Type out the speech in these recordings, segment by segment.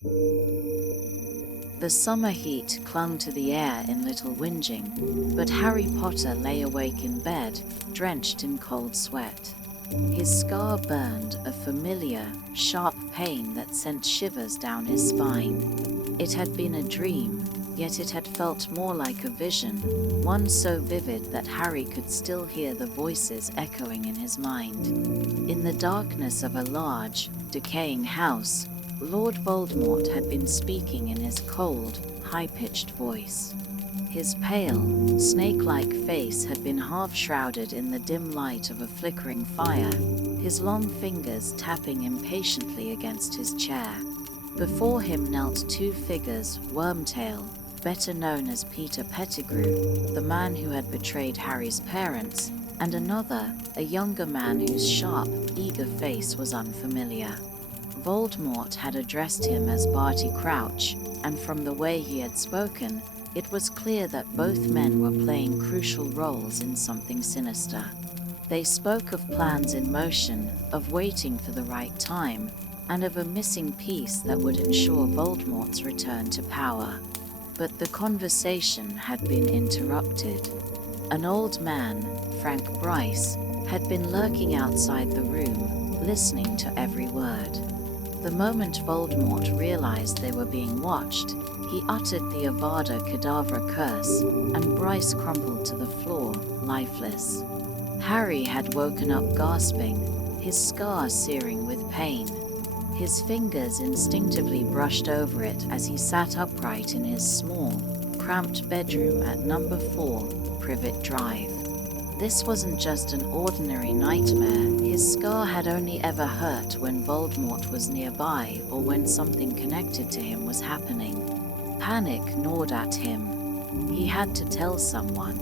The summer heat clung to the air in little whinging, but Harry Potter lay awake in bed, drenched in cold sweat. His scar burned a familiar, sharp pain that sent shivers down his spine. It had been a dream, yet it had felt more like a vision, one so vivid that Harry could still hear the voices echoing in his mind. In the darkness of a large, decaying house, Lord Voldemort had been speaking in his cold, high-pitched voice. His pale, snake-like face had been half-shrouded in the dim light of a flickering fire, his long fingers tapping impatiently against his chair. Before him knelt two figures, Wormtail, better known as Peter Pettigrew, the man who had betrayed Harry's parents, and another, a younger man whose sharp, eager face was unfamiliar. Voldemort had addressed him as Barty Crouch, and from the way he had spoken, it was clear that both men were playing crucial roles in something sinister. They spoke of plans in motion, of waiting for the right time, and of a missing piece that would ensure Voldemort's return to power. But the conversation had been interrupted. An old man, Frank Bryce, had been lurking outside the room, listening to every word. The moment Voldemort realized they were being watched, he uttered the Avada Kedavra curse, and Bryce crumpled to the floor, lifeless. Harry had woken up gasping, his scar searing with pain. His fingers instinctively brushed over it as he sat upright in his small, cramped bedroom at number 4, Privet Drive. This wasn't just an ordinary nightmare. His scar had only ever hurt when Voldemort was nearby or when something connected to him was happening. Panic gnawed at him. He had to tell someone.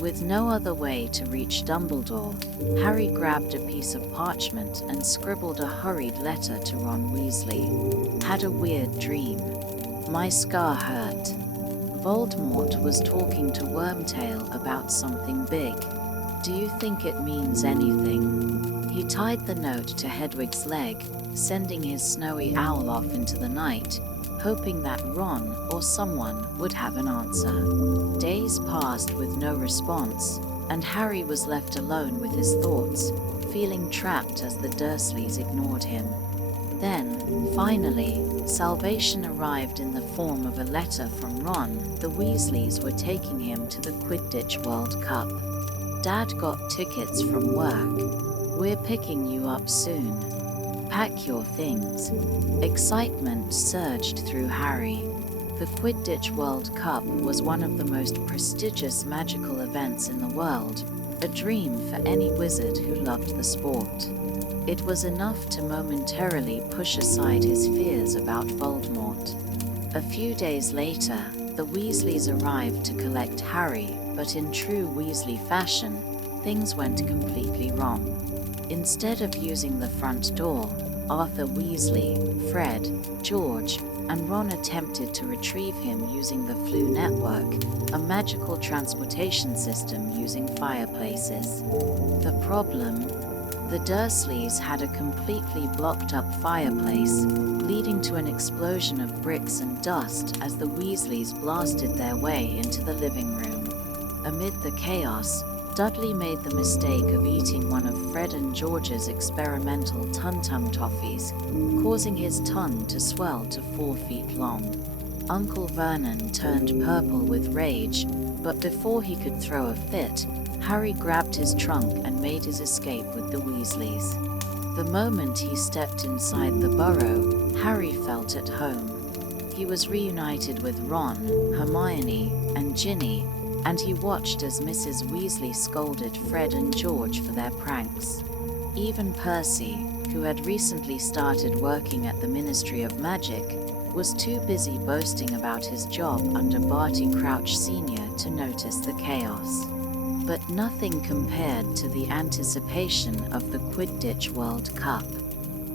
With no other way to reach Dumbledore, Harry grabbed a piece of parchment and scribbled a hurried letter to Ron Weasley. Had a weird dream. My scar hurt. Voldemort was talking to Wormtail about something big. Do you think it means anything? He tied the note to Hedwig's leg, sending his snowy owl off into the night, hoping that Ron or someone would have an answer. Days passed with no response, and Harry was left alone with his thoughts, feeling trapped as the Dursleys ignored him. Then, finally, salvation arrived in the form of a letter from Ron. The Weasleys were taking him to the Quidditch World Cup. Dad got tickets from work. We're picking you up soon. Pack your things. Excitement surged through Harry. The Quidditch World Cup was one of the most prestigious magical events in the world, a dream for any wizard who loved the sport. It was enough to momentarily push aside his fears about Voldemort. A few days later, the Weasleys arrived to collect Harry, but in true Weasley fashion, things went completely wrong. Instead of using the front door, Arthur Weasley, Fred, George, and Ron attempted to retrieve him using the Floo Network, a magical transportation system using fireplaces. The problem? The Dursleys had a completely blocked up fireplace, leading to an explosion of bricks and dust as the Weasleys blasted their way into the living room. Amid the chaos, Dudley made the mistake of eating one of Fred and George's experimental Tum-Tum toffees, causing his tongue to swell to 4 feet long. Uncle Vernon turned purple with rage, but before he could throw a fit, Harry grabbed his trunk and made his escape with the Weasleys. The moment he stepped inside the burrow, Harry felt at home. He was reunited with Ron, Hermione, and Ginny, and he watched as Mrs. Weasley scolded Fred and George for their pranks. Even Percy, who had recently started working at the Ministry of Magic, was too busy boasting about his job under Barty Crouch Sr. to notice the chaos. But nothing compared to the anticipation of the Quidditch World Cup.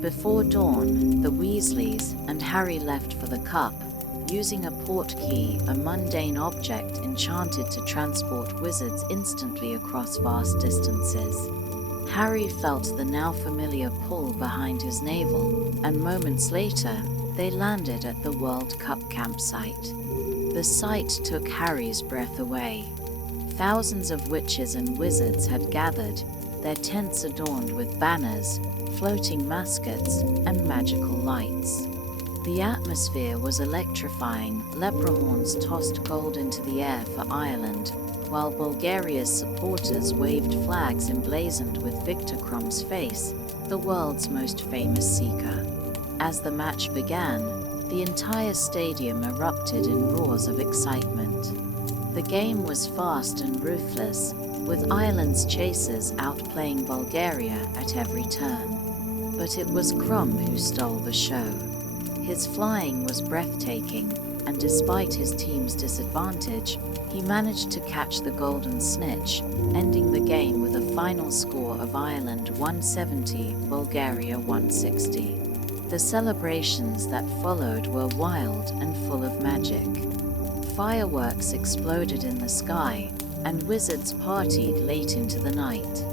Before dawn, the Weasleys and Harry left for the cup, using a portkey, a mundane object enchanted to transport wizards instantly across vast distances. Harry felt the now familiar pull behind his navel, and moments later, They landed at the World Cup campsite. The sight took Harry's breath away. Thousands of witches and wizards had gathered, their tents adorned with banners, floating muskets, and magical lights. The atmosphere was electrifying. Leprechauns tossed gold into the air for Ireland, while Bulgaria's supporters waved flags emblazoned with Viktor Krum's face, the world's most famous seeker. As the match began, the entire stadium erupted in roars of excitement. The game was fast and ruthless, with Ireland's chasers outplaying Bulgaria at every turn. But it was Krum who stole the show. His flying was breathtaking, and despite his team's disadvantage, he managed to catch the golden snitch, ending the game with a final score of Ireland 170, Bulgaria 160. The celebrations that followed were wild and full of magic. Fireworks exploded in the sky, and wizards partied late into the night.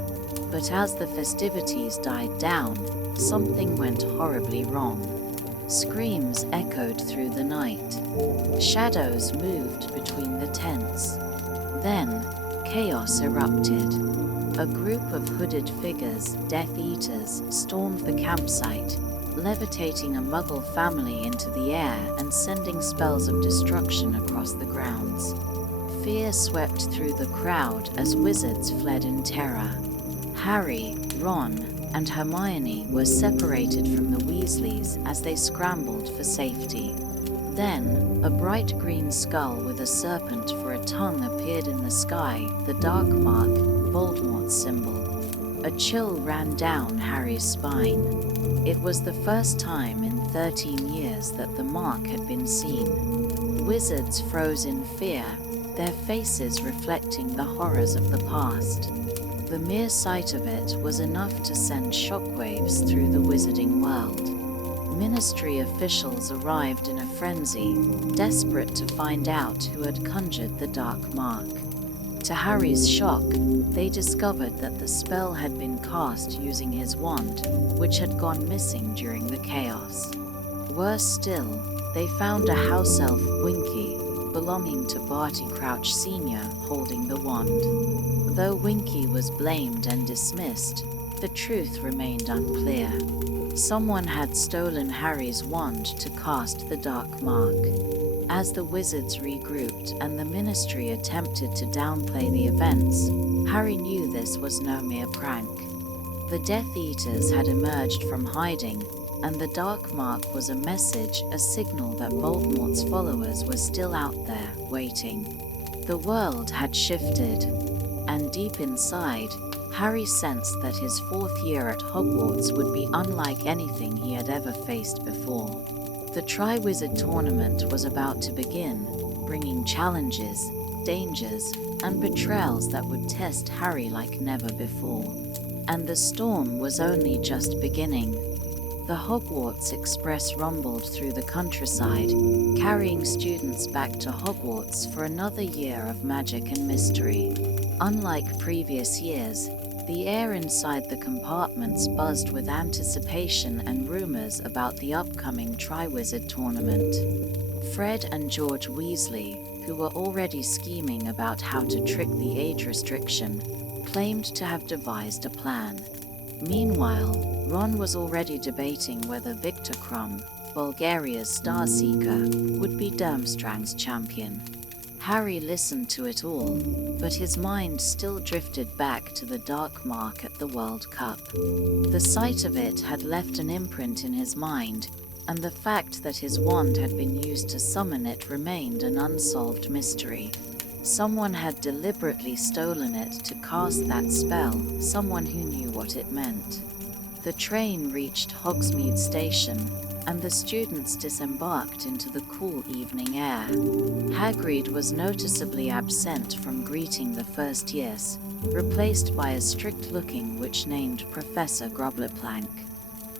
But as the festivities died down, something went horribly wrong. Screams echoed through the night. Shadows moved between the tents. Then, chaos erupted. A group of hooded figures, Death Eaters, stormed the campsite, levitating a Muggle family into the air and sending spells of destruction across the grounds. Fear swept through the crowd as wizards fled in terror. Harry, Ron, and Hermione were separated from the Weasleys as they scrambled for safety. Then, a bright green skull with a serpent for a tongue appeared in the sky, the dark mark, Voldemort's symbol. A chill ran down Harry's spine. It was the first time in 13 years that the mark had been seen. Wizards froze in fear, their faces reflecting the horrors of the past. The mere sight of it was enough to send shockwaves through the wizarding world. Ministry officials arrived in a frenzy, desperate to find out who had conjured the dark mark. To Harry's shock, they discovered that the spell had been cast using his wand, which had gone missing during the chaos. Worse still, they found a house elf, Winky, belonging to Barty Crouch Sr., holding the wand. Though Winky was blamed and dismissed, the truth remained unclear. Someone had stolen Harry's wand to cast the dark mark. As the wizards regrouped and the ministry attempted to downplay the events, Harry knew this was no mere prank. The Death Eaters had emerged from hiding, and the dark mark was a message, a signal that Voldemort's followers were still out there, waiting. The world had shifted, and deep inside, Harry sensed that his 4th year at Hogwarts would be unlike anything he had ever faced before. The Triwizard Tournament was about to begin, bringing challenges, dangers, and betrayals that would test Harry like never before. And the storm was only just beginning. The Hogwarts Express rumbled through the countryside, carrying students back to Hogwarts for another year of magic and mystery. Unlike previous years, the air inside the compartments buzzed with anticipation and rumors about the upcoming Triwizard Tournament. Fred and George Weasley, who were already scheming about how to trick the age restriction, claimed to have devised a plan. Meanwhile, Ron was already debating whether Viktor Krum, Bulgaria's star seeker, would be Durmstrang's champion. Harry listened to it all, but his mind still drifted back to the dark mark at the World Cup. The sight of it had left an imprint in his mind, and the fact that his wand had been used to summon it remained an unsolved mystery. Someone had deliberately stolen it to cast that spell, someone who knew what it meant. The train reached Hogsmeade Station, and the students disembarked into the cool evening air. Hagrid was noticeably absent from greeting the first years, replaced by a strict-looking witch named Professor Grobleplank.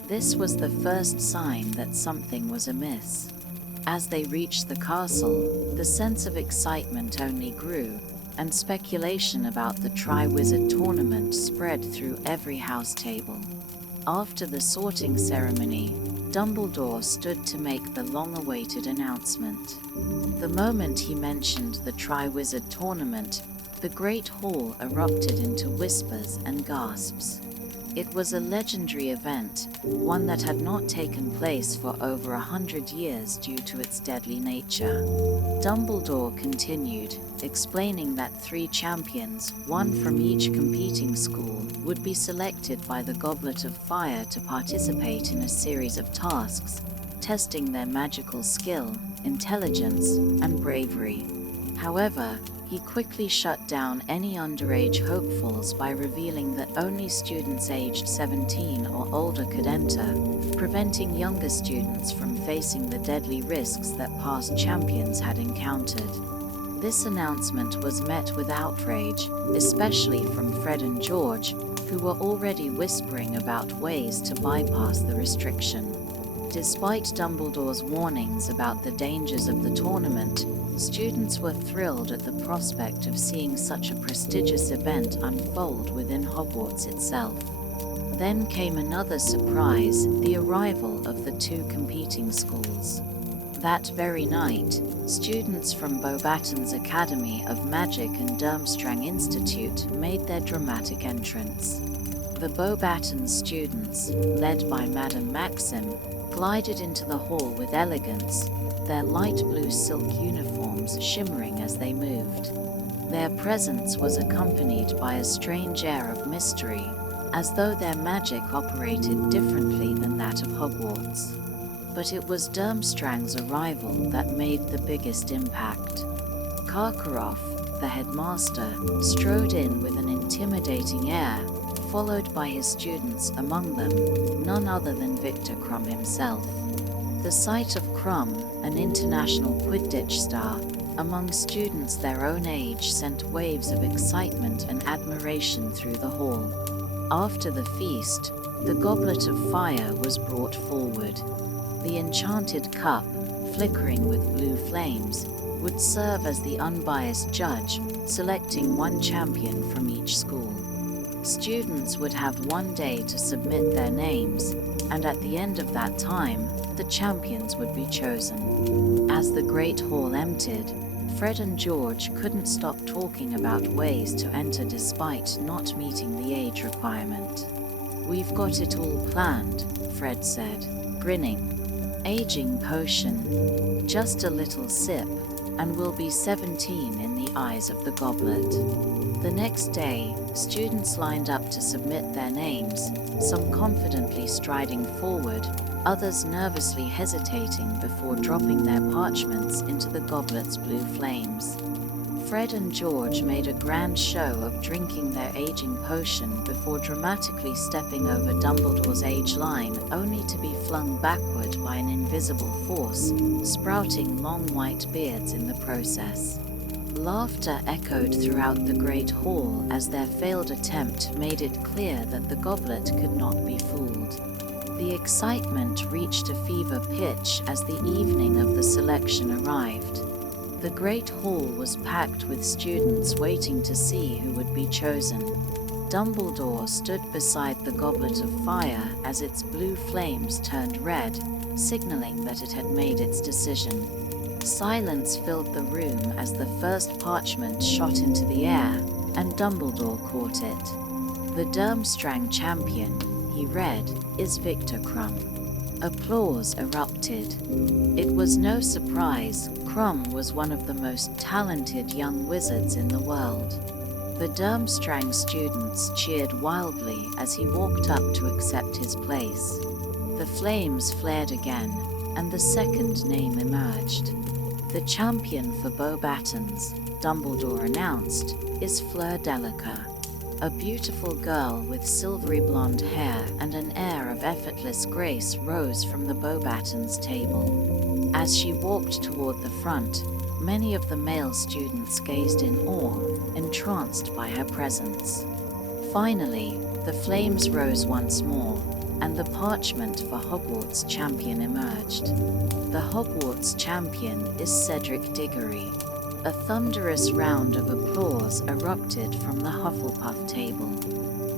This was the first sign that something was amiss. As they reached the castle, the sense of excitement only grew, and speculation about the Triwizard Tournament spread through every house table. After the sorting ceremony, Dumbledore stood to make the long-awaited announcement. The moment he mentioned the Triwizard Tournament, the Great Hall erupted into whispers and gasps. It was a legendary event, one that had not taken place for over 100 years due to its deadly nature. Dumbledore continued, explaining that 3 champions, one from each competing school, would be selected by the Goblet of Fire to participate in a series of tasks, testing their magical skill, intelligence, and bravery. However, he quickly shut down any underage hopefuls by revealing that only students aged 17 or older could enter, preventing younger students from facing the deadly risks that past champions had encountered. This announcement was met with outrage, especially from Fred and George, who were already whispering about ways to bypass the restriction. Despite Dumbledore's warnings about the dangers of the tournament, students were thrilled at the prospect of seeing such a prestigious event unfold within Hogwarts itself. Then came another surprise, the arrival of the 2 competing schools. That very night, students from Beauxbaton's Academy of Magic and Durmstrang Institute made their dramatic entrance. The Beauxbaton students, led by Madame Maxim, glided into the hall with elegance, their light blue silk uniforms shimmering as they moved. Their presence was accompanied by a strange air of mystery, as though their magic operated differently than that of Hogwarts. But it was Durmstrang's arrival that made the biggest impact. Karkaroff, the headmaster, strode in with an intimidating air, followed by his students, among them none other than Victor Crumb himself. The sight of Crumb, an international Quidditch star, among students their own age sent waves of excitement and admiration through the hall. After the feast, the Goblet of Fire was brought forward. The enchanted cup, flickering with blue flames, would serve as the unbiased judge, selecting 1 champion from each school. Students would have 1 day to submit their names, and at the end of that time, the champions would be chosen. As the Great Hall emptied, Fred and George couldn't stop talking about ways to enter despite not meeting the age requirement. "We've got it all planned," Fred said, grinning. "Aging potion. Just a little sip, and we'll be 17 in the eyes of the goblet." The next day, students lined up to submit their names, some confidently striding forward, others nervously hesitating before dropping their parchments into the goblet's blue flames. Fred and George made a grand show of drinking their aging potion before dramatically stepping over Dumbledore's age line, only to be flung backward by an invisible force, sprouting long white beards in the process. Laughter echoed throughout the Great Hall as their failed attempt made it clear that the goblet could not be fooled. The excitement reached a fever pitch as the evening of the selection arrived. The Great Hall was packed with students waiting to see who would be chosen. Dumbledore stood beside the Goblet of Fire as its blue flames turned red, signaling that it had made its decision. Silence filled the room as the first parchment shot into the air, and Dumbledore caught it. "The Durmstrang champion," he read, "is Victor Crumb." Applause erupted. It was no surprise, Crumb was one of the most talented young wizards in the world. The Durmstrang students cheered wildly as he walked up to accept his place. The flames flared again, and the second name emerged. "The champion for Beauxbatons," Dumbledore announced, "is Fleur Delacour, a beautiful girl with silvery blonde hair and an air of effortless grace rose from the Beauxbatons table. As she walked toward the front, many of the male students gazed in awe, entranced by her presence. Finally, the flames rose once more, and the parchment for Hogwarts champion emerged. The Hogwarts champion is Cedric Diggory. A thunderous round of applause erupted from the Hufflepuff table.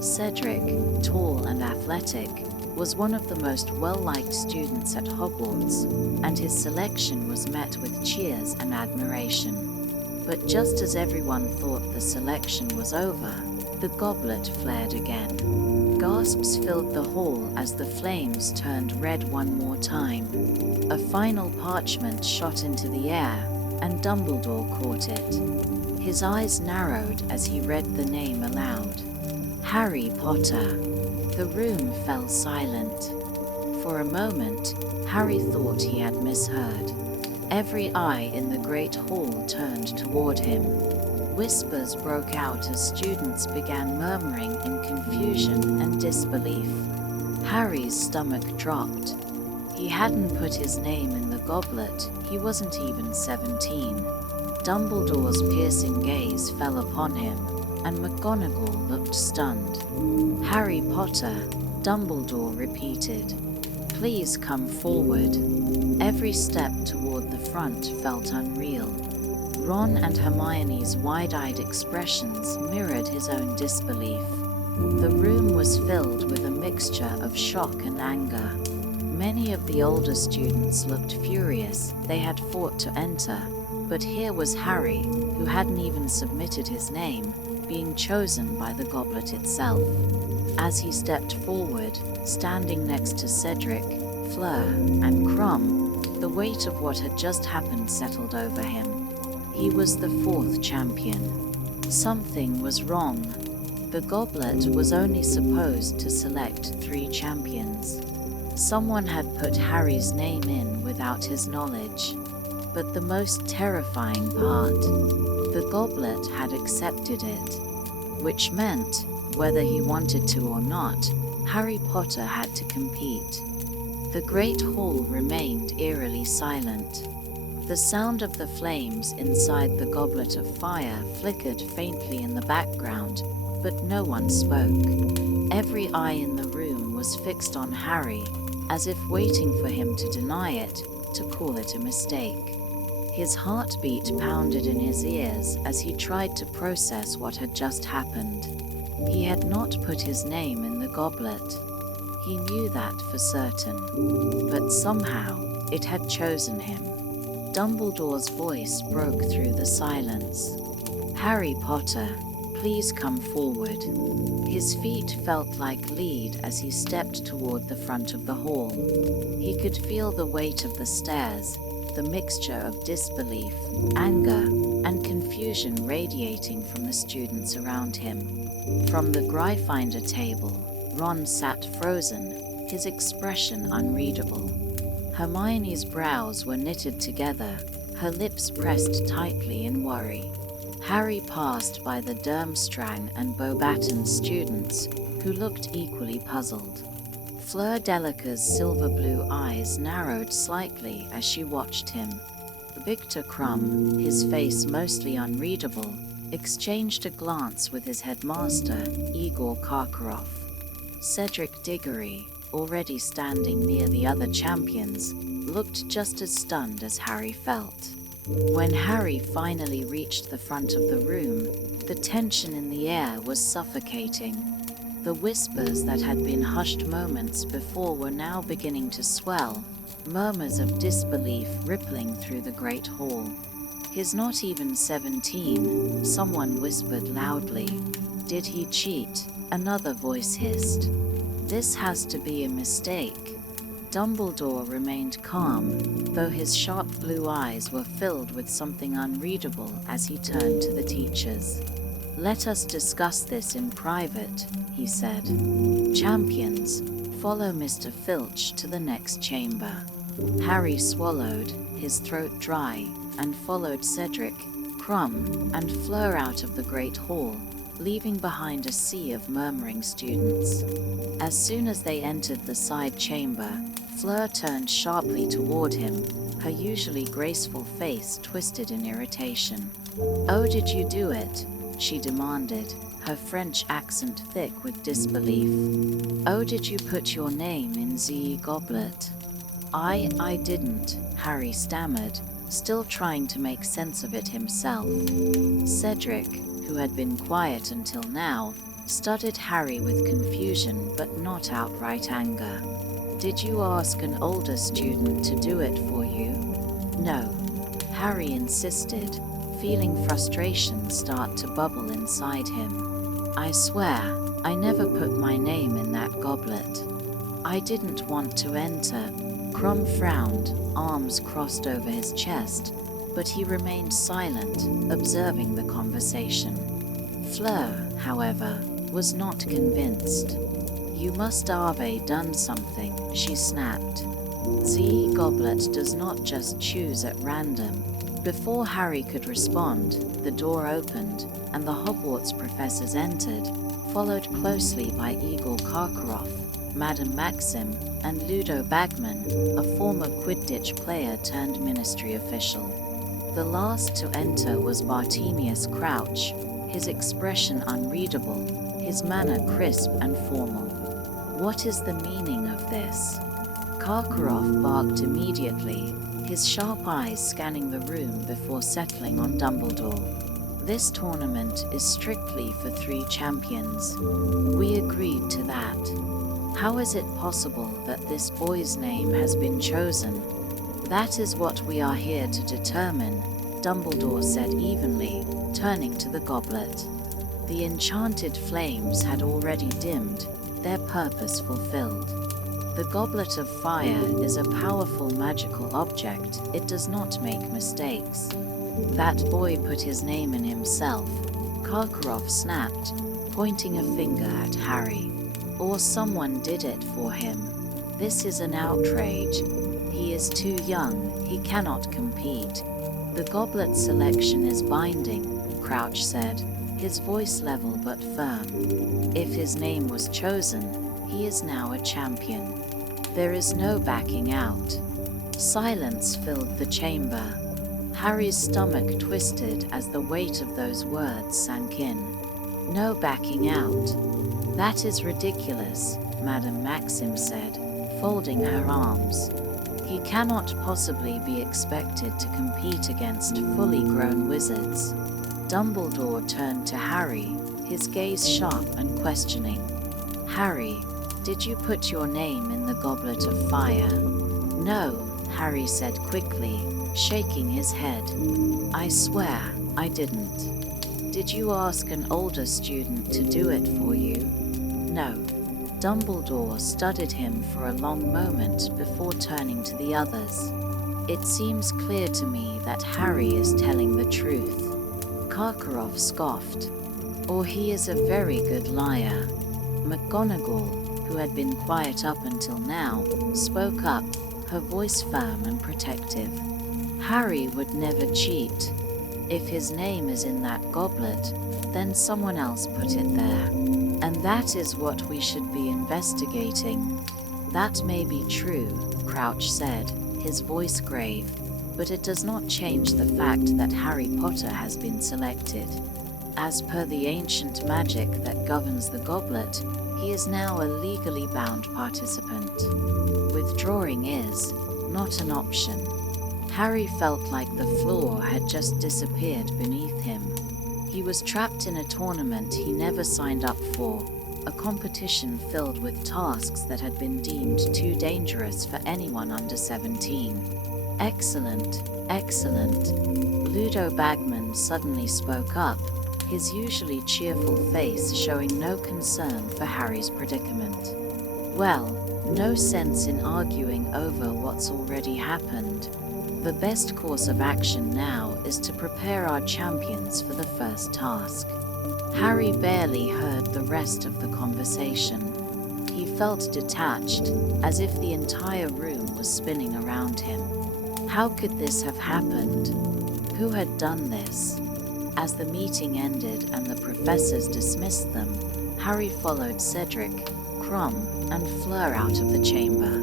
Cedric, tall and athletic, was one of the most well-liked students at Hogwarts, and his selection was met with cheers and admiration. But just as everyone thought the selection was over, the goblet flared again. Gasps filled the hall as the flames turned red one more time. A final parchment shot into the air, and Dumbledore caught it. His eyes narrowed as he read the name aloud. Harry Potter. The room fell silent. For a moment, Harry thought he had misheard. Every eye in the great hall turned toward him. Whispers broke out as students began murmuring in confusion and disbelief. Harry's stomach dropped. He hadn't put his name in the goblet, he wasn't even 17. Dumbledore's piercing gaze fell upon him, and McGonagall looked stunned. Harry Potter, Dumbledore repeated. Please come forward. Every step toward the front felt unreal. Ron and Hermione's wide-eyed expressions mirrored his own disbelief. The room was filled with a mixture of shock and anger. Many of the older students looked furious. They had fought to enter, but here was Harry, who hadn't even submitted his name, being chosen by the goblet itself. As he stepped forward, standing next to Cedric, Fleur, and Crumb, the weight of what had just happened settled over him. He was the fourth champion. Something was wrong. The goblet was only supposed to select 3 champions. Someone had put Harry's name in without his knowledge. But the most terrifying part, the goblet had accepted it, which meant, whether he wanted to or not, Harry Potter had to compete. The Great Hall remained eerily silent. The sound of the flames inside the Goblet of Fire flickered faintly in the background, but no one spoke. Every eye in the room was fixed on Harry, as if waiting for him to deny it, to call it a mistake. His heartbeat pounded in his ears as he tried to process what had just happened. He had not put his name in the goblet. He knew that for certain. But somehow, it had chosen him. Dumbledore's voice broke through the silence. Harry Potter, please come forward. His feet felt like lead as he stepped toward the front of the hall. He could feel the weight of the stairs, the mixture of disbelief, anger, and confusion radiating from the students around him. From the Gryffindor table, Ron sat frozen, his expression unreadable. Hermione's brows were knitted together, her lips pressed tightly in worry. Harry passed by the Durmstrang and Beauxbaton students, who looked equally puzzled. Fleur Delacour's silver blue eyes narrowed slightly as she watched him. Victor Crumb, his face mostly unreadable, exchanged a glance with his headmaster, Igor Karkaroff. Cedric Diggory, already standing near the other champions, looked just as stunned as Harry felt. When Harry finally reached the front of the room, the tension in the air was suffocating. The whispers that had been hushed moments before were now beginning to swell, murmurs of disbelief rippling through the great hall. He's not even 17, someone whispered loudly. Did he cheat? Another voice hissed. This has to be a mistake. Dumbledore remained calm, though his sharp blue eyes were filled with something unreadable as he turned to the teachers. Let us discuss this in private, he said. Champions, follow Mr. Filch to the next chamber. Harry swallowed, his throat dry, and followed Cedric, Crumb, and Fleur out of the great hall, leaving behind a sea of murmuring students. As soon as they entered the side chamber, Fleur turned sharply toward him, her usually graceful face twisted in irritation. Oh, did you do it? She demanded, her French accent thick with disbelief. Oh, did you put your name in the goblet? I didn't, Harry stammered, still trying to make sense of it himself. Cedric, who had been quiet until now, studied Harry with confusion but not outright anger. Did you ask an older student to do it for you? No, Harry insisted, feeling frustration start to bubble inside him. I swear, I never put my name in that goblet. I didn't want to enter. Krum frowned, arms crossed over his chest, but he remained silent, observing the conversation. Fleur, however, was not convinced. You must have done something, she snapped. The goblet does not just choose at random. Before Harry could respond, the door opened, and the Hogwarts professors entered, followed closely by Igor Karkaroff, Madame Maxim, and Ludo Bagman, a former Quidditch player turned ministry official. The last to enter was Bartemius Crouch, his expression unreadable, his manner crisp and formal. What is the meaning of this? Karkaroff barked immediately, his sharp eyes scanning the room before settling on Dumbledore. This tournament is strictly for 3 champions. We agreed to that. How is it possible that this boy's name has been chosen? That is what we are here to determine, Dumbledore said evenly, turning to the goblet. The enchanted flames had already dimmed, their purpose fulfilled. The Goblet of Fire is a powerful magical object, it does not make mistakes. That boy put his name in himself, Karkaroff snapped, pointing a finger at Harry. Or someone did it for him. This is an outrage. He is too young, he cannot compete. The goblet selection is binding, Crouch said, his voice level but firm. If his name was chosen, he is now a champion. There is no backing out. Silence filled the chamber. Harry's stomach twisted as the weight of those words sank in. No backing out. That is ridiculous, Madame Maxim said, folding her arms. He cannot possibly be expected to compete against fully grown wizards. Dumbledore turned to Harry, his gaze sharp and questioning. Harry, did you put your name in the Goblet of Fire? No, Harry said quickly, shaking his head. I swear, I didn't. Did you ask an older student to do it for you? No. Dumbledore studied him for a long moment before turning to the others. It seems clear to me that Harry is telling the truth. Karkaroff scoffed. Or he is a very good liar. McGonagall, who had been quiet up until now, spoke up, her voice firm and protective. Harry would never cheat. If his name is in that goblet, then someone else put it there. And that is what we should be investigating. That may be true, Crouch said, his voice grave, but it does not change the fact that Harry Potter has been selected. As per the ancient magic that governs the goblet, he is now a legally bound participant. Withdrawing is not an option. Harry felt like the floor had just disappeared beneath him. He was trapped in a tournament he never signed up for, a competition filled with tasks that had been deemed too dangerous for anyone under 17. Excellent, excellent. Ludo Bagman suddenly spoke up, his usually cheerful face showing no concern for Harry's predicament. Well, no sense in arguing over what's already happened. The best course of action now is to prepare our champions for the first task. Harry barely heard the rest of the conversation. He felt detached, as if the entire room was spinning around him. How could this have happened? Who had done this? As the meeting ended and the professors dismissed them, Harry followed Cedric, Krum, and Fleur out of the chamber.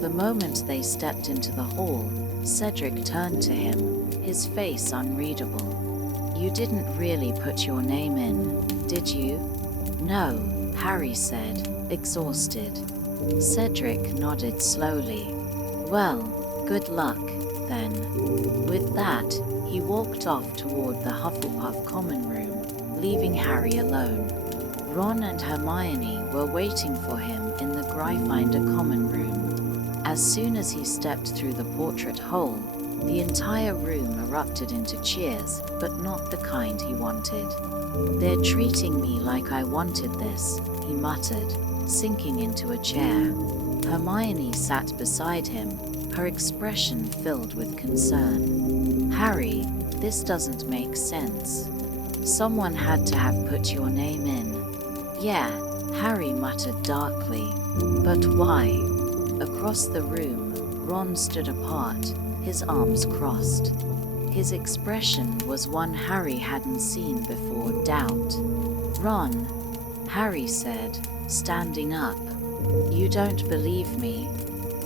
The moment they stepped into the hall, Cedric turned to him, his face unreadable. You didn't really put your name in, did you? No, Harry said, exhausted. Cedric nodded slowly. Well, good luck, then. With that, he walked off toward the Hufflepuff common room, leaving Harry alone. Ron and Hermione were waiting for him in the Gryffindor common room. As soon as he stepped through the portrait hole, the entire room erupted into cheers, but not the kind he wanted. "They're treating me like I wanted this," he muttered, sinking into a chair. Hermione sat beside him, her expression filled with concern. "Harry, this doesn't make sense. Someone had to have put your name in." "Yeah," Harry muttered darkly. "But why?" Across the room, Ron stood apart, his arms crossed. His expression was one Harry hadn't seen before: doubt. "Ron," Harry said, standing up, "you don't believe me?"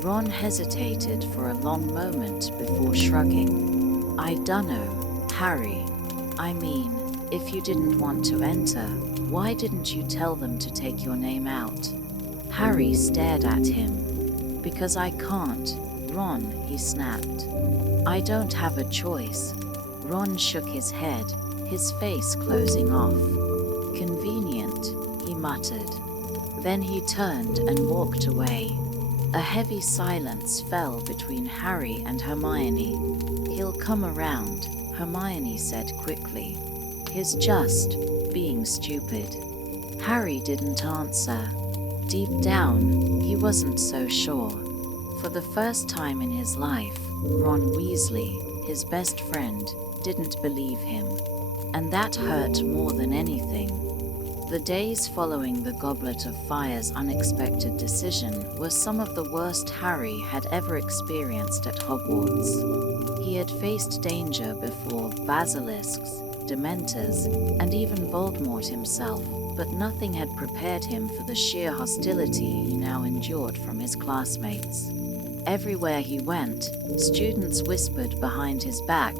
Ron hesitated for a long moment before shrugging. "I dunno, Harry. I mean, if you didn't want to enter, why didn't you tell them to take your name out?" Harry stared at him. "Because I can't, Ron," he snapped. "I don't have a choice." Ron shook his head, his face closing off. "Convenient," he muttered. Then he turned and walked away. A heavy silence fell between Harry and Hermione. "He'll come around," Hermione said quickly. "He's just being stupid." Harry didn't answer. Deep down, he wasn't so sure. For the first time in his life, Ron Weasley, his best friend, didn't believe him. And that hurt more than anything. The days following the Goblet of Fire's unexpected decision were some of the worst Harry had ever experienced at Hogwarts. He had faced danger before: basilisks, dementors, and even Voldemort himself, but nothing had prepared him for the sheer hostility he now endured from his classmates. Everywhere he went, students whispered behind his back,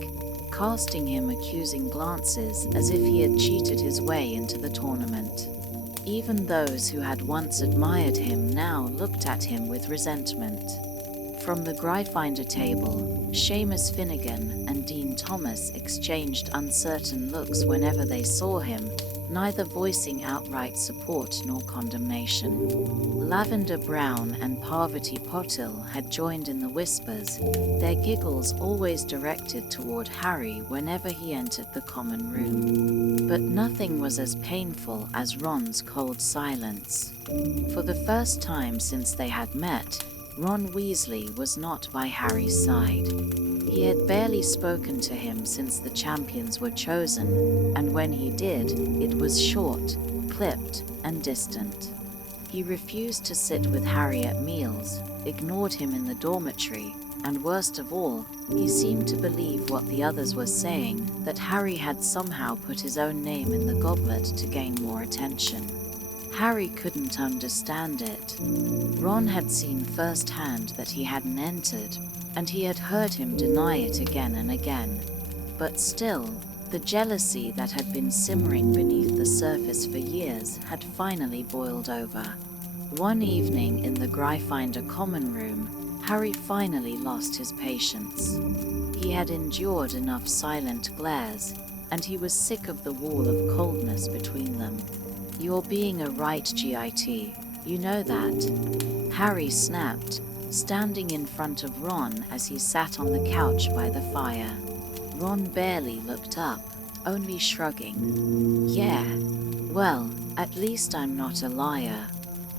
casting him accusing glances as if he had cheated his way into the tournament. Even those who had once admired him now looked at him with resentment. From the Gryffindor table, Seamus Finnegan and Dean Thomas exchanged uncertain looks whenever they saw him, neither voicing outright support nor condemnation. Lavender Brown and Parvati Patil had joined in the whispers, their giggles always directed toward Harry whenever he entered the common room. But nothing was as painful as Ron's cold silence. For the first time since they had met, Ron Weasley was not by Harry's side. He had barely spoken to him since the champions were chosen, and when he did, it was short, clipped, and distant. He refused to sit with Harry at meals, ignored him in the dormitory, and worst of all, he seemed to believe what the others were saying, that Harry had somehow put his own name in the goblet to gain more attention. Harry couldn't understand it. Ron had seen firsthand that he hadn't entered, and he had heard him deny it again and again. But still, the jealousy that had been simmering beneath the surface for years had finally boiled over. One evening in the Gryffindor common room, Harry finally lost his patience. He had endured enough silent glares, and he was sick of the wall of coldness between them. "You're being a right GIT, you know that," Harry snapped, standing in front of Ron as he sat on the couch by the fire. Ron barely looked up, only shrugging. "Yeah, well, at least I'm not a liar."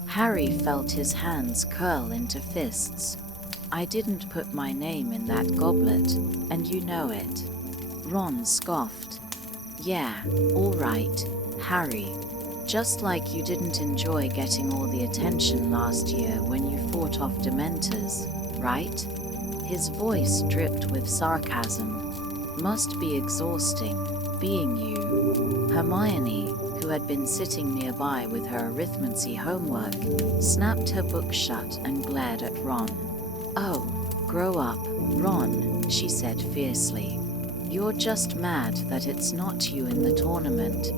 Harry felt his hands curl into fists. "I didn't put my name in that goblet, and you know it." Ron scoffed. "Yeah, all right, Harry. Just like you didn't enjoy getting all the attention last year when you fought off Dementors, right?" His voice dripped with sarcasm. "Must be exhausting, being you." Hermione, who had been sitting nearby with her arithmancy homework, snapped her book shut and glared at Ron. "Oh, grow up, Ron," she said fiercely. "You're just mad that it's not you in the tournament."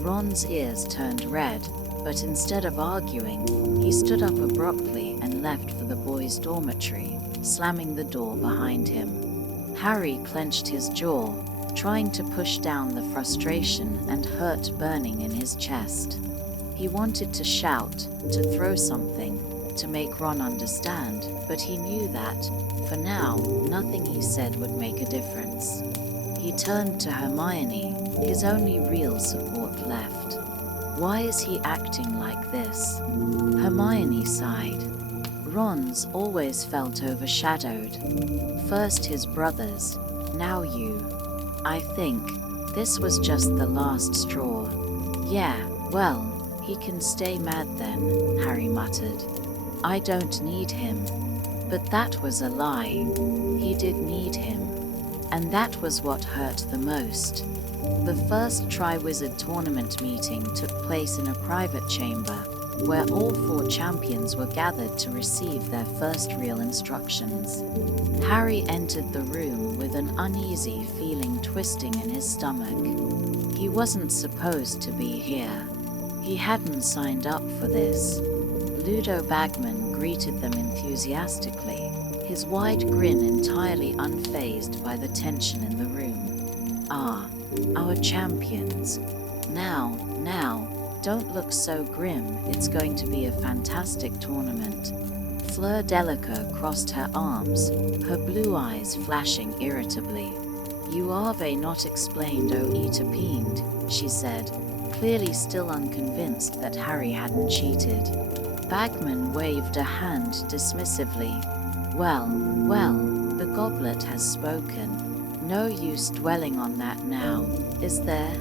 Ron's ears turned red, but instead of arguing, he stood up abruptly and left for the boys' dormitory, slamming the door behind him. Harry clenched his jaw, trying to push down the frustration and hurt burning in his chest. He wanted to shout, to throw something, to make Ron understand, but he knew that, for now, nothing he said would make a difference. He turned to Hermione, his only real support left. Why is he acting like this? Hermione sighed. Ron's always felt overshadowed. First his brothers, now you. I think this was just the last straw. Yeah, well, he can stay mad then, Harry muttered. I don't need him. But that was a lie. He did need him. And that was what hurt the most. The first Triwizard Tournament meeting took place in a private chamber, where all 4 champions were gathered to receive their first real instructions. Harry entered the room with an uneasy feeling twisting in his stomach. He wasn't supposed to be here. He hadn't signed up for this. Ludo Bagman greeted them enthusiastically, his wide grin entirely unfazed by the tension in the room. Ah, our champions. Now, don't look so grim, it's going to be a fantastic tournament. Fleur Delica crossed her arms, her blue eyes flashing irritably. You ave not explained o etapined, she said, clearly still unconvinced that Harry hadn't cheated. Bagman waved a hand dismissively. Well, the goblet has spoken. No use dwelling on that now, is there?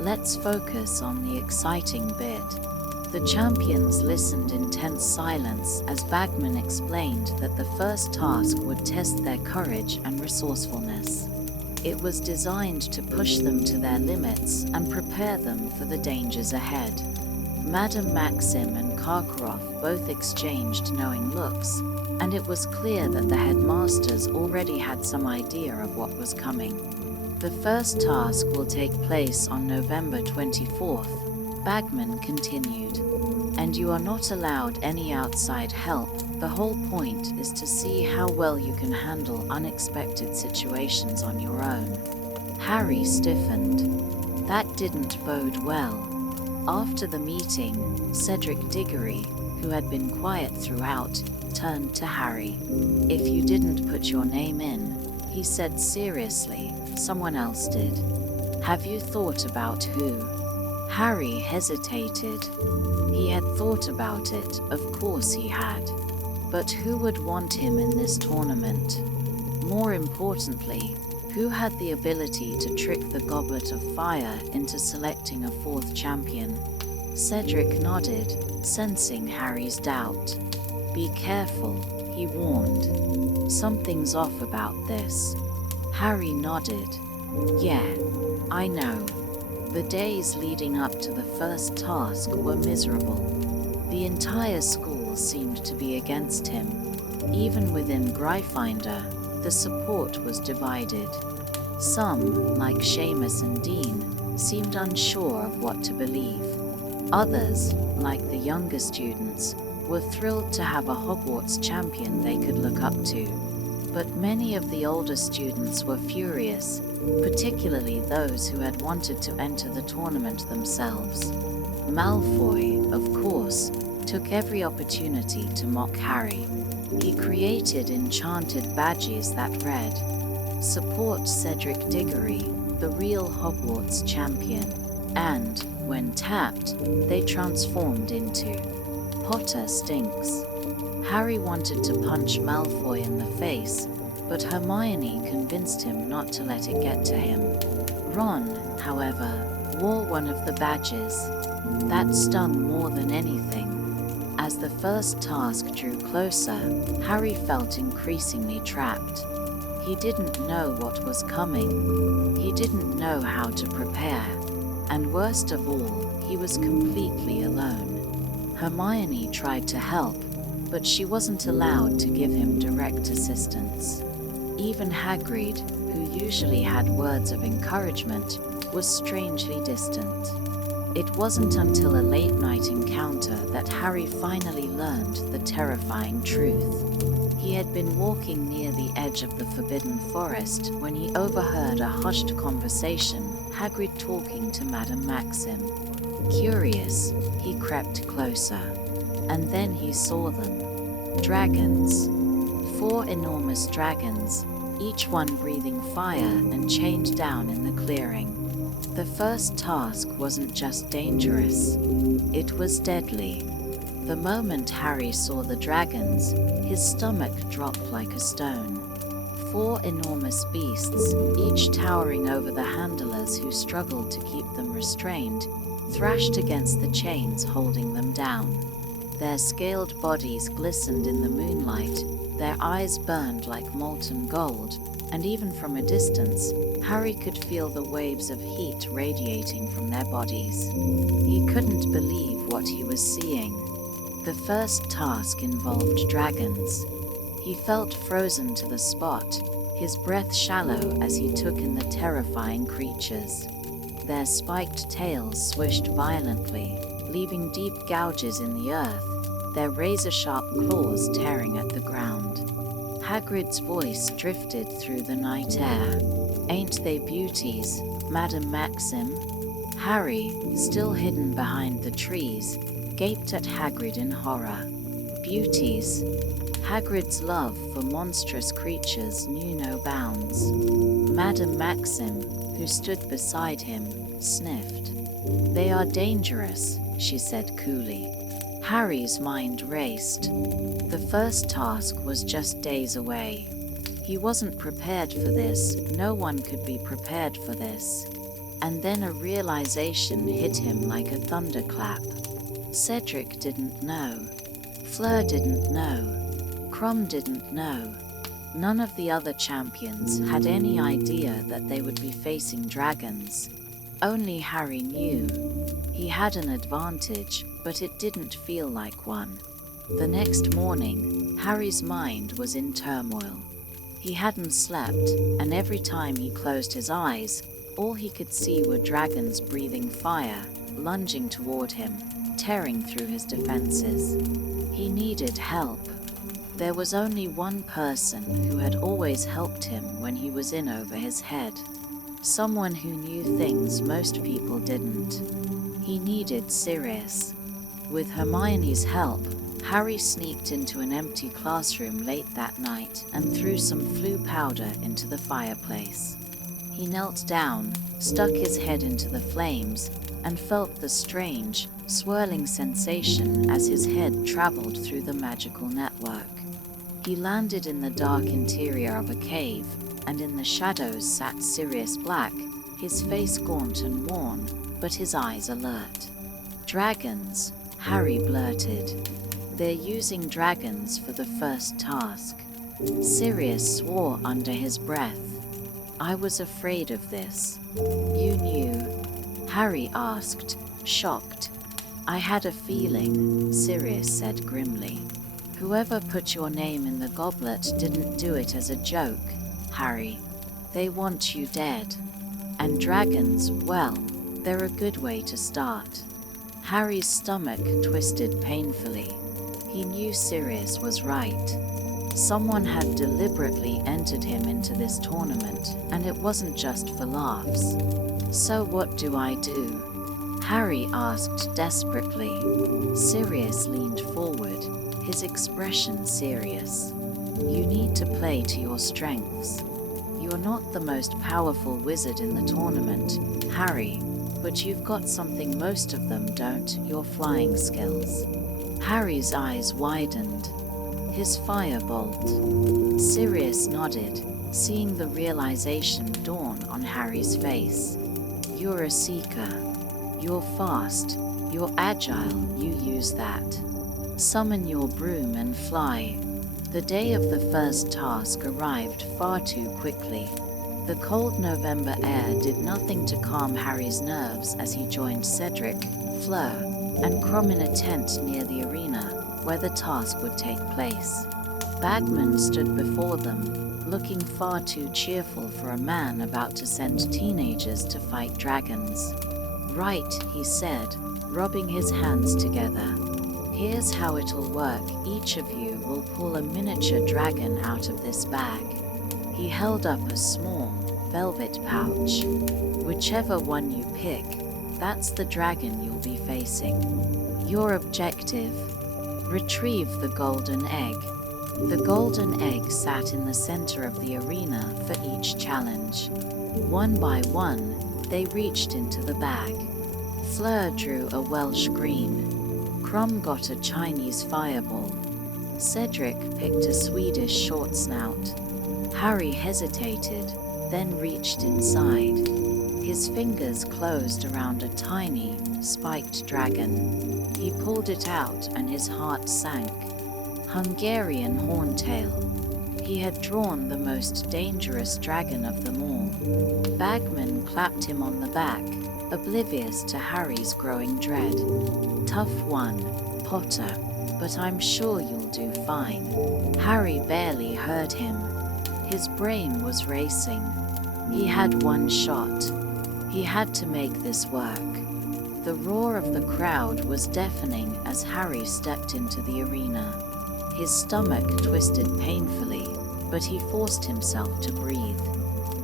Let's focus on the exciting bit. The champions listened in tense silence as Bagman explained that the first task would test their courage and resourcefulness. It was designed to push them to their limits and prepare them for the dangers ahead. Madame Maxim and Karkaroff both exchanged knowing looks, and it was clear that the headmasters already had some idea of what was coming. The first task will take place on November 24th, Bagman continued, and you are not allowed any outside help. The whole point is to see how well you can handle unexpected situations on your own. Harry stiffened. That didn't bode well. After the meeting, Cedric Diggory, who had been quiet throughout, turned to Harry. If you didn't put your name in, he said seriously, someone else did. Have you thought about who? Harry hesitated. He had thought about it, of course he had. But who would want him in this tournament? More importantly, who had the ability to trick the Goblet of Fire into selecting a 4th champion? Cedric nodded, sensing Harry's doubt. Be careful, he warned. Something's off about this. Harry nodded. Yeah, I know. The days leading up to the first task were miserable. The entire school seemed to be against him. Even within Gryffindor, the support was divided. Some, like Seamus and Dean, seemed unsure of what to believe. Others, like the younger students, were thrilled to have a Hogwarts champion they could look up to. But many of the older students were furious, particularly those who had wanted to enter the tournament themselves. Malfoy, of course, took every opportunity to mock Harry. He created enchanted badges that read, "Support Cedric Diggory, the real Hogwarts champion," and, when tapped, they transformed into "Potter stinks." Harry wanted to punch Malfoy in the face, but Hermione convinced him not to let it get to him. Ron, however, wore one of the badges. That stung more than anything. As the first task drew closer, Harry felt increasingly trapped. He didn't know what was coming. He didn't know how to prepare. And worst of all, he was completely alone. Hermione tried to help, but she wasn't allowed to give him direct assistance. Even Hagrid, who usually had words of encouragement, was strangely distant. It wasn't until a late-night encounter that Harry finally learned the terrifying truth. He had been walking near the edge of the Forbidden Forest when he overheard a hushed conversation, Hagrid talking to Madame Maxim. Curious, he crept closer, and then he saw them. Dragons. 4 enormous dragons, each one breathing fire and chained down in the clearing. The first task wasn't just dangerous, it was deadly. The moment Harry saw the dragons, his stomach dropped like a stone. 4 enormous beasts, each towering over the handlers who struggled to keep them restrained, thrashed against the chains holding them down. Their scaled bodies glistened in the moonlight, their eyes burned like molten gold, and even from a distance, Harry could feel the waves of heat radiating from their bodies. He couldn't believe what he was seeing. The first task involved dragons. He felt frozen to the spot, his breath shallow as he took in the terrifying creatures. Their spiked tails swished violently, leaving deep gouges in the earth, their razor-sharp claws tearing at the ground. Hagrid's voice drifted through the night air. "Ain't they beauties, Madam Maxim?" Harry, still hidden behind the trees, gaped at Hagrid in horror. Beauties. Hagrid's love for monstrous creatures knew no bounds. Madam Maxim, who stood beside him, sniffed. "They are dangerous," she said coolly. Harry's mind raced. The first task was just days away. He wasn't prepared for this, no one could be prepared for this. And then a realization hit him like a thunderclap. Cedric didn't know. Fleur didn't know. Krum didn't know. None of the other champions had any idea that they would be facing dragons. Only Harry knew. He had an advantage, but it didn't feel like one. The next morning, Harry's mind was in turmoil. He hadn't slept, and every time he closed his eyes, all he could see were dragons breathing fire, lunging toward him, tearing through his defenses. He needed help. There was only one person who had always helped him when he was in over his head. Someone who knew things most people didn't. He needed Sirius. With Hermione's help, Harry sneaked into an empty classroom late that night and threw some Floo powder into the fireplace. He knelt down, stuck his head into the flames, and felt the strange, swirling sensation as his head traveled through the magical network. He landed in the dark interior of a cave, and in the shadows sat Sirius Black, his face gaunt and worn, but his eyes alert. "Dragons," Harry blurted. "They're using dragons for the first task." Sirius swore under his breath. "I was afraid of this." "You knew?" Harry asked, shocked. "I had a feeling," Sirius said grimly. "Whoever put your name in the goblet didn't do it as a joke, Harry. They want you dead. And dragons, well, they're a good way to start." Harry's stomach twisted painfully. He knew Sirius was right. Someone had deliberately entered him into this tournament, and it wasn't just for laughs. "So what do I do?" Harry asked desperately. Sirius leaned forward, his expression serious. "You need to play to your strengths. You're not the most powerful wizard in the tournament, Harry, but you've got something most of them don't, your flying skills." Harry's eyes widened. His firebolt. Sirius nodded, seeing the realization dawn on Harry's face. "You're a seeker. You're fast. You're agile. You use that. Summon your broom and fly." The day of the first task arrived far too quickly. The cold November air did nothing to calm Harry's nerves as he joined Cedric, Fleur, and Krum in a tent near the arena where the task would take place. Bagman stood before them, looking far too cheerful for a man about to send teenagers to fight dragons. "Right," he said, rubbing his hands together. "Here's how it'll work. Each of you will pull a miniature dragon out of this bag." He held up a small, velvet pouch. "Whichever one you pick, That's the dragon you'll be facing. Your objective: retrieve the golden egg. The golden egg sat in the center of the arena for each challenge. One by one, they reached into the bag. Fleur drew a Welsh green. Krum got a Chinese fireball. Cedric picked a Swedish short snout. Harry hesitated, then reached inside. His fingers closed around a tiny, spiked dragon. He pulled it out and his heart sank. Hungarian Horntail. He had drawn the most dangerous dragon of them all. Bagman clapped him on the back, oblivious to Harry's growing dread. Tough one, Potter, but I'm sure you'll do fine. Harry barely heard him. His brain was racing. He had one shot. He had to make this work. The roar of the crowd was deafening as Harry stepped into the arena. His stomach twisted painfully, but he forced himself to breathe.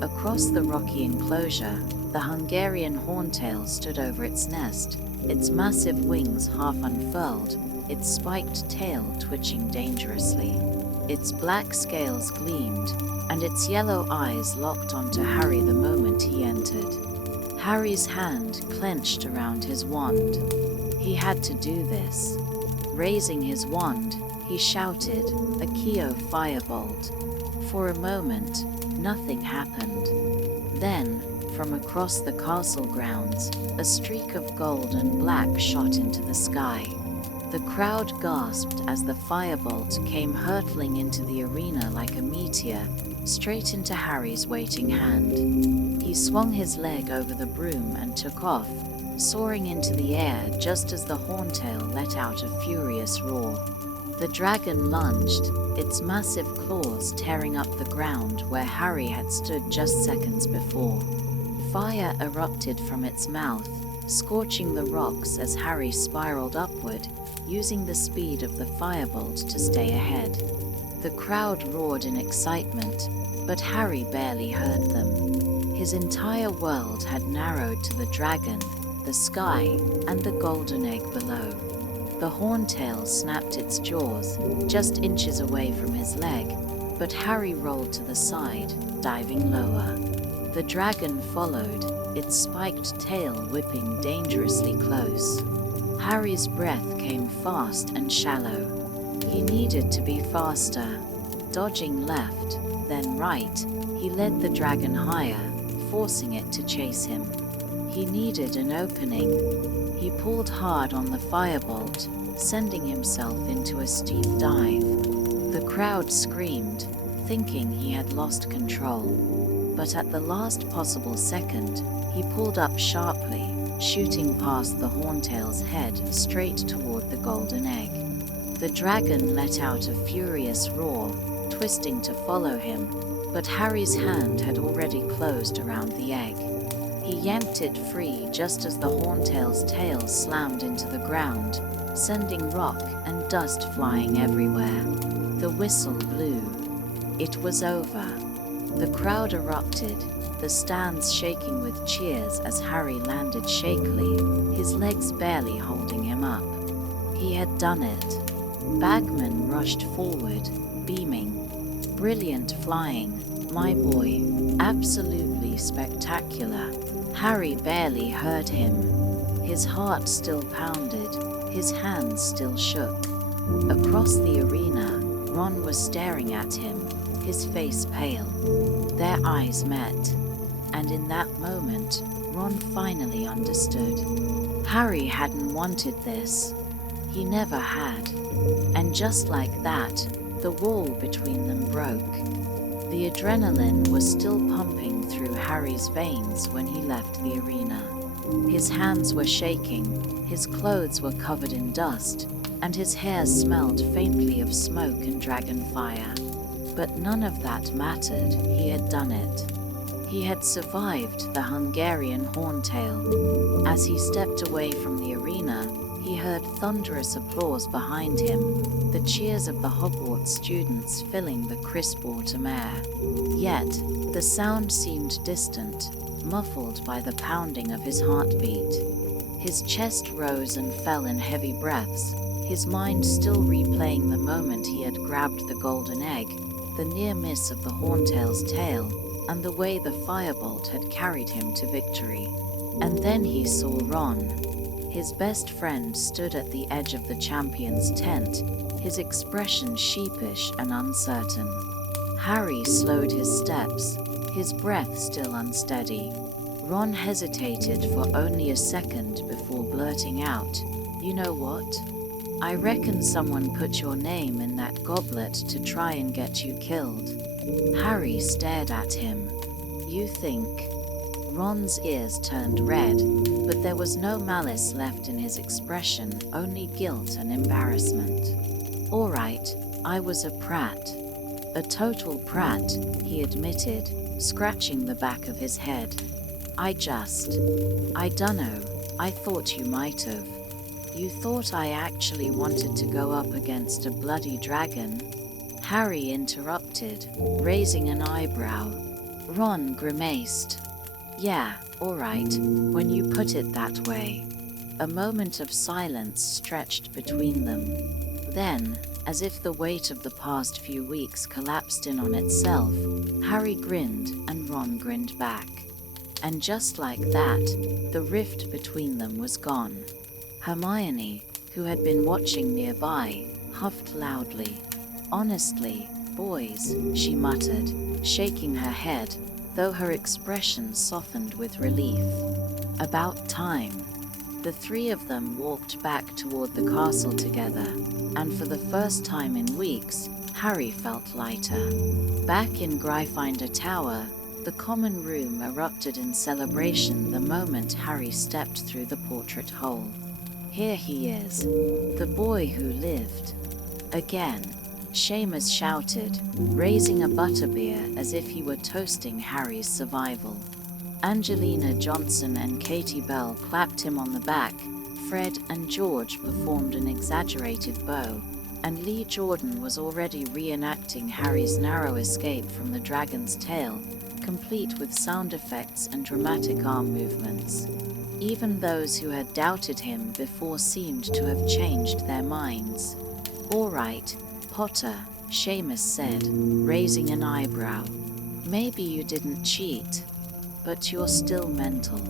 Across the rocky enclosure, the Hungarian Horntail stood over its nest, its massive wings half unfurled, its spiked tail twitching dangerously. Its black scales gleamed, and its yellow eyes locked onto Harry the moment he entered. Harry's hand clenched around his wand. He had to do this. Raising his wand, he shouted, "Accio Firebolt." For a moment, nothing happened. Then, from across the castle grounds, a streak of gold and black shot into the sky. The crowd gasped as the firebolt came hurtling into the arena like a meteor, straight into Harry's waiting hand. He swung his leg over the broom and took off, soaring into the air just as the Horntail let out a furious roar. The dragon lunged, its massive claws tearing up the ground where Harry had stood just seconds before. Fire erupted from its mouth, scorching the rocks as Harry spiraled upward, using the speed of the firebolt to stay ahead. The crowd roared in excitement, but Harry barely heard them. His entire world had narrowed to the dragon, the sky, and the golden egg below. The Horntail snapped its jaws, just inches away from his leg, but Harry rolled to the side, diving lower. The dragon followed, its spiked tail whipping dangerously close. Harry's breath came fast and shallow. He needed to be faster. Dodging left, then right, he led the dragon higher, forcing it to chase him. He needed an opening. He pulled hard on the firebolt, sending himself into a steep dive. The crowd screamed, thinking he had lost control. But at the last possible second, he pulled up sharply, shooting past the Horntail's head straight toward the golden egg. The dragon let out a furious roar, twisting to follow him, but Harry's hand had already closed around the egg. He yanked it free just as the Horntail's tail slammed into the ground, sending rock and dust flying everywhere. The whistle blew. It was over. The crowd erupted, the stands shaking with cheers as Harry landed shakily, his legs barely holding him up. He had done it. Bagman rushed forward, beaming. Brilliant flying, my boy. Absolutely spectacular. Harry barely heard him. His heart still pounded, his hands still shook. Across the arena, Ron was staring at him, his face pale. Their eyes met, and in that moment, Ron finally understood. Harry hadn't wanted this. He never had. And just like that, the wall between them broke. The adrenaline was still pumping through Harry's veins when he left the arena. His hands were shaking, his clothes were covered in dust, and his hair smelled faintly of smoke and dragon fire. But none of that mattered. He had done it. He had survived the Hungarian Horntail. As he stepped away from the arena, he heard thunderous applause behind him, the cheers of the Hogwarts students filling the crisp autumn air. Yet, the sound seemed distant, muffled by the pounding of his heartbeat. His chest rose and fell in heavy breaths, his mind still replaying the moment he had grabbed the golden egg, the near miss of the Horntail's tail, and the way the firebolt had carried him to victory. And then he saw Ron. His best friend stood at the edge of the champion's tent, his expression sheepish and uncertain. Harry slowed his steps, his breath still unsteady. Ron hesitated for only a second before blurting out, "You know what? I reckon someone put your name in that goblet to try and get you killed." Harry stared at him. "You think?" Ron's ears turned red, but there was no malice left in his expression, only guilt and embarrassment. "All right, I was a prat. A total prat," he admitted, scratching the back of his head. I dunno, I thought you might have. You thought I actually wanted to go up against a bloody dragon?" Harry interrupted, raising an eyebrow. Ron grimaced. "Yeah, all right, when you put it that way." A moment of silence stretched between them. Then, as if the weight of the past few weeks collapsed in on itself, Harry grinned and Ron grinned back. And just like that, the rift between them was gone. Hermione, who had been watching nearby, huffed loudly. "Honestly, boys," she muttered, shaking her head, though her expression softened with relief. "About time." The three of them walked back toward the castle together, and for the first time in weeks, Harry felt lighter. Back in Gryffindor Tower, the common room erupted in celebration the moment Harry stepped through the portrait hole. Here he is, the boy who lived. Again, Seamus shouted, raising a butterbeer as if he were toasting Harry's survival. Angelina Johnson and Katie Bell clapped him on the back, Fred and George performed an exaggerated bow, and Lee Jordan was already reenacting Harry's narrow escape from the dragon's tail, complete with sound effects and dramatic arm movements. Even those who had doubted him before seemed to have changed their minds. "All right, Potter," Seamus said, raising an eyebrow. "Maybe you didn't cheat, but you're still mental."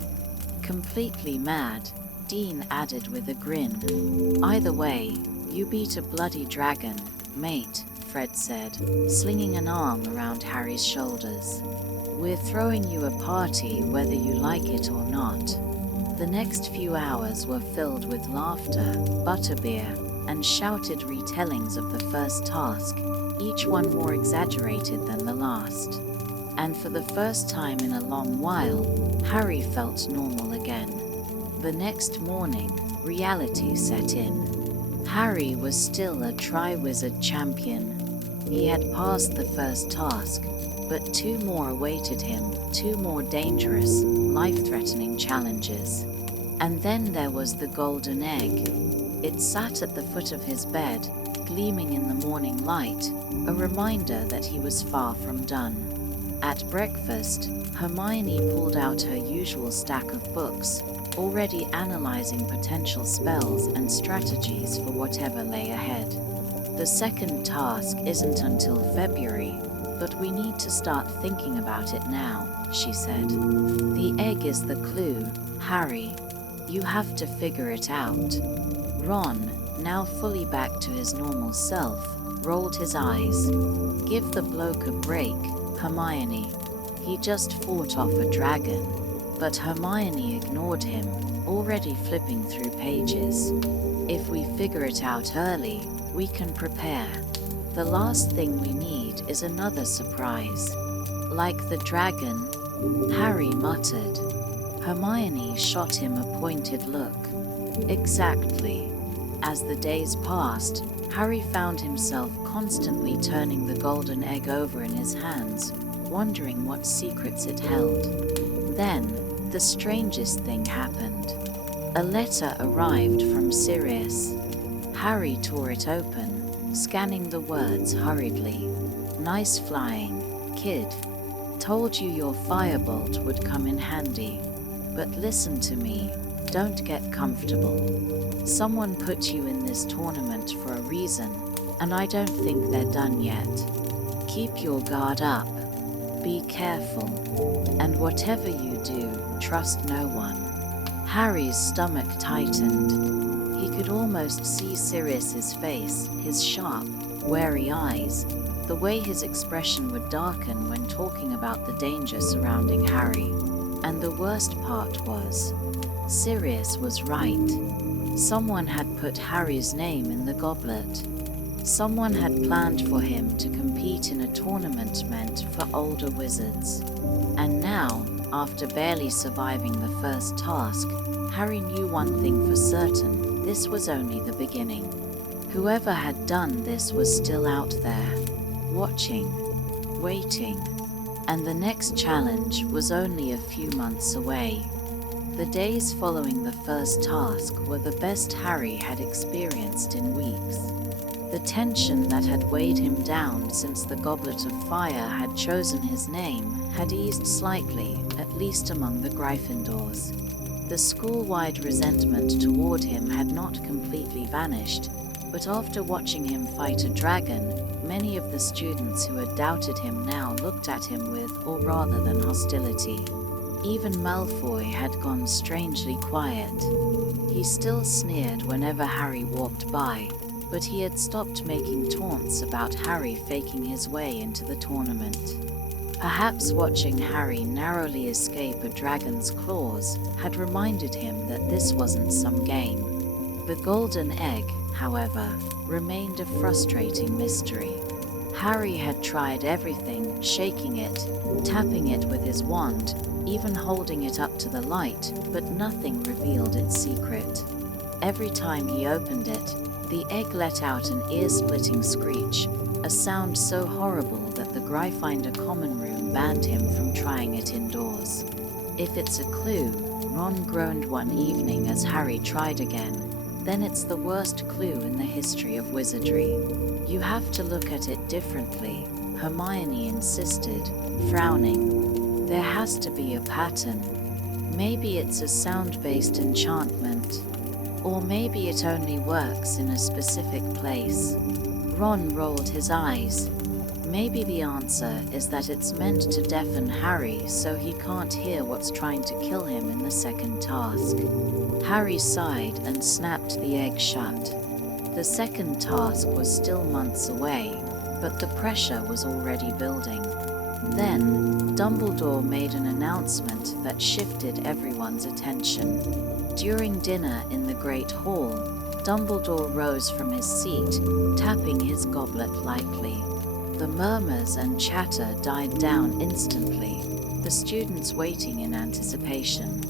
"Completely mad," Dean added with a grin. "Either way, you beat a bloody dragon, mate," Fred said, slinging an arm around Harry's shoulders. "We're throwing you a party whether you like it or not." The next few hours were filled with laughter, butterbeer, and shouted retellings of the first task, each one more exaggerated than the last. And for the first time in a long while, Harry felt normal again. The next morning, reality set in. Harry was still a Triwizard champion. He had passed the first task, but two more awaited him, two more dangerous, life-threatening challenges. And then there was the golden egg. It sat at the foot of his bed, gleaming in the morning light, a reminder that he was far from done. At breakfast, Hermione pulled out her usual stack of books, already analyzing potential spells and strategies for whatever lay ahead. "The second task isn't until February, but we need to start thinking about it now," she said. "The egg is the clue, Harry. You have to figure it out." Ron, now fully back to his normal self, rolled his eyes. "Give the bloke a break, Hermione. He just fought off a dragon." But Hermione ignored him, already flipping through pages. "If we figure it out early, we can prepare. The last thing we need is another surprise." "Like the dragon?" Harry muttered. Hermione shot him a pointed look. "Exactly." As the days passed, Harry found himself constantly turning the golden egg over in his hands, wondering what secrets it held. Then, the strangest thing happened. A letter arrived from Sirius. Harry tore it open, scanning the words hurriedly. "Nice flying, kid. Told you your firebolt would come in handy. But listen to me. Don't get comfortable. Someone put you in this tournament for a reason, and I don't think they're done yet. Keep your guard up. Be careful. And whatever you do, trust no one." Harry's stomach tightened. He could almost see Sirius's face, his sharp, wary eyes, the way his expression would darken when talking about the danger surrounding Harry. And the worst part was, Sirius was right. Someone had put Harry's name in the goblet. Someone had planned for him to compete in a tournament meant for older wizards. And now, after barely surviving the first task, Harry knew one thing for certain: this was only the beginning. Whoever had done this was still out there, watching, waiting, and the next challenge was only a few months away. The days following the first task were the best Harry had experienced in weeks. The tension that had weighed him down since the Goblet of Fire had chosen his name had eased slightly, at least among the Gryffindors. The school-wide resentment toward him had not completely vanished, but after watching him fight a dragon, many of the students who had doubted him now looked at him with awe rather than hostility. Even Malfoy had gone strangely quiet. He still sneered whenever Harry walked by, but he had stopped making taunts about Harry faking his way into the tournament. Perhaps watching Harry narrowly escape a dragon's claws had reminded him that this wasn't some game. The golden egg, however, remained a frustrating mystery. Harry had tried everything, shaking it, tapping it with his wand, even holding it up to the light, but nothing revealed its secret. Every time he opened it, the egg let out an ear-splitting screech, a sound so horrible that the Gryffindor common room banned him from trying it indoors. If it's a clue, Ron groaned one evening as Harry tried again, then it's the worst clue in the history of wizardry. You have to look at it differently, Hermione insisted, frowning. There has to be a pattern. Maybe it's a sound-based enchantment. Or maybe it only works in a specific place. Ron rolled his eyes. Maybe the answer is that it's meant to deafen Harry so he can't hear what's trying to kill him in the second task. Harry sighed and snapped the egg shut. The second task was still months away, but the pressure was already building. Then, Dumbledore made an announcement that shifted everyone's attention. During dinner in the Great Hall, Dumbledore rose from his seat, tapping his goblet lightly. The murmurs and chatter died down instantly, the students waiting in anticipation.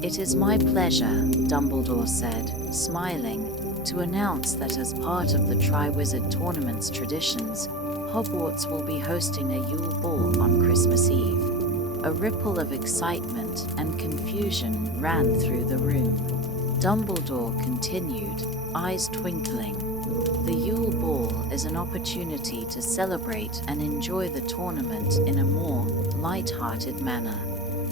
"It is my pleasure," Dumbledore said, smiling, "to announce that as part of the Triwizard Tournament's traditions, Hogwarts will be hosting a Yule Ball on Christmas Eve." A ripple of excitement and confusion ran through the room. Dumbledore continued, eyes twinkling. "The Yule Ball is an opportunity to celebrate and enjoy the tournament in a more light-hearted manner.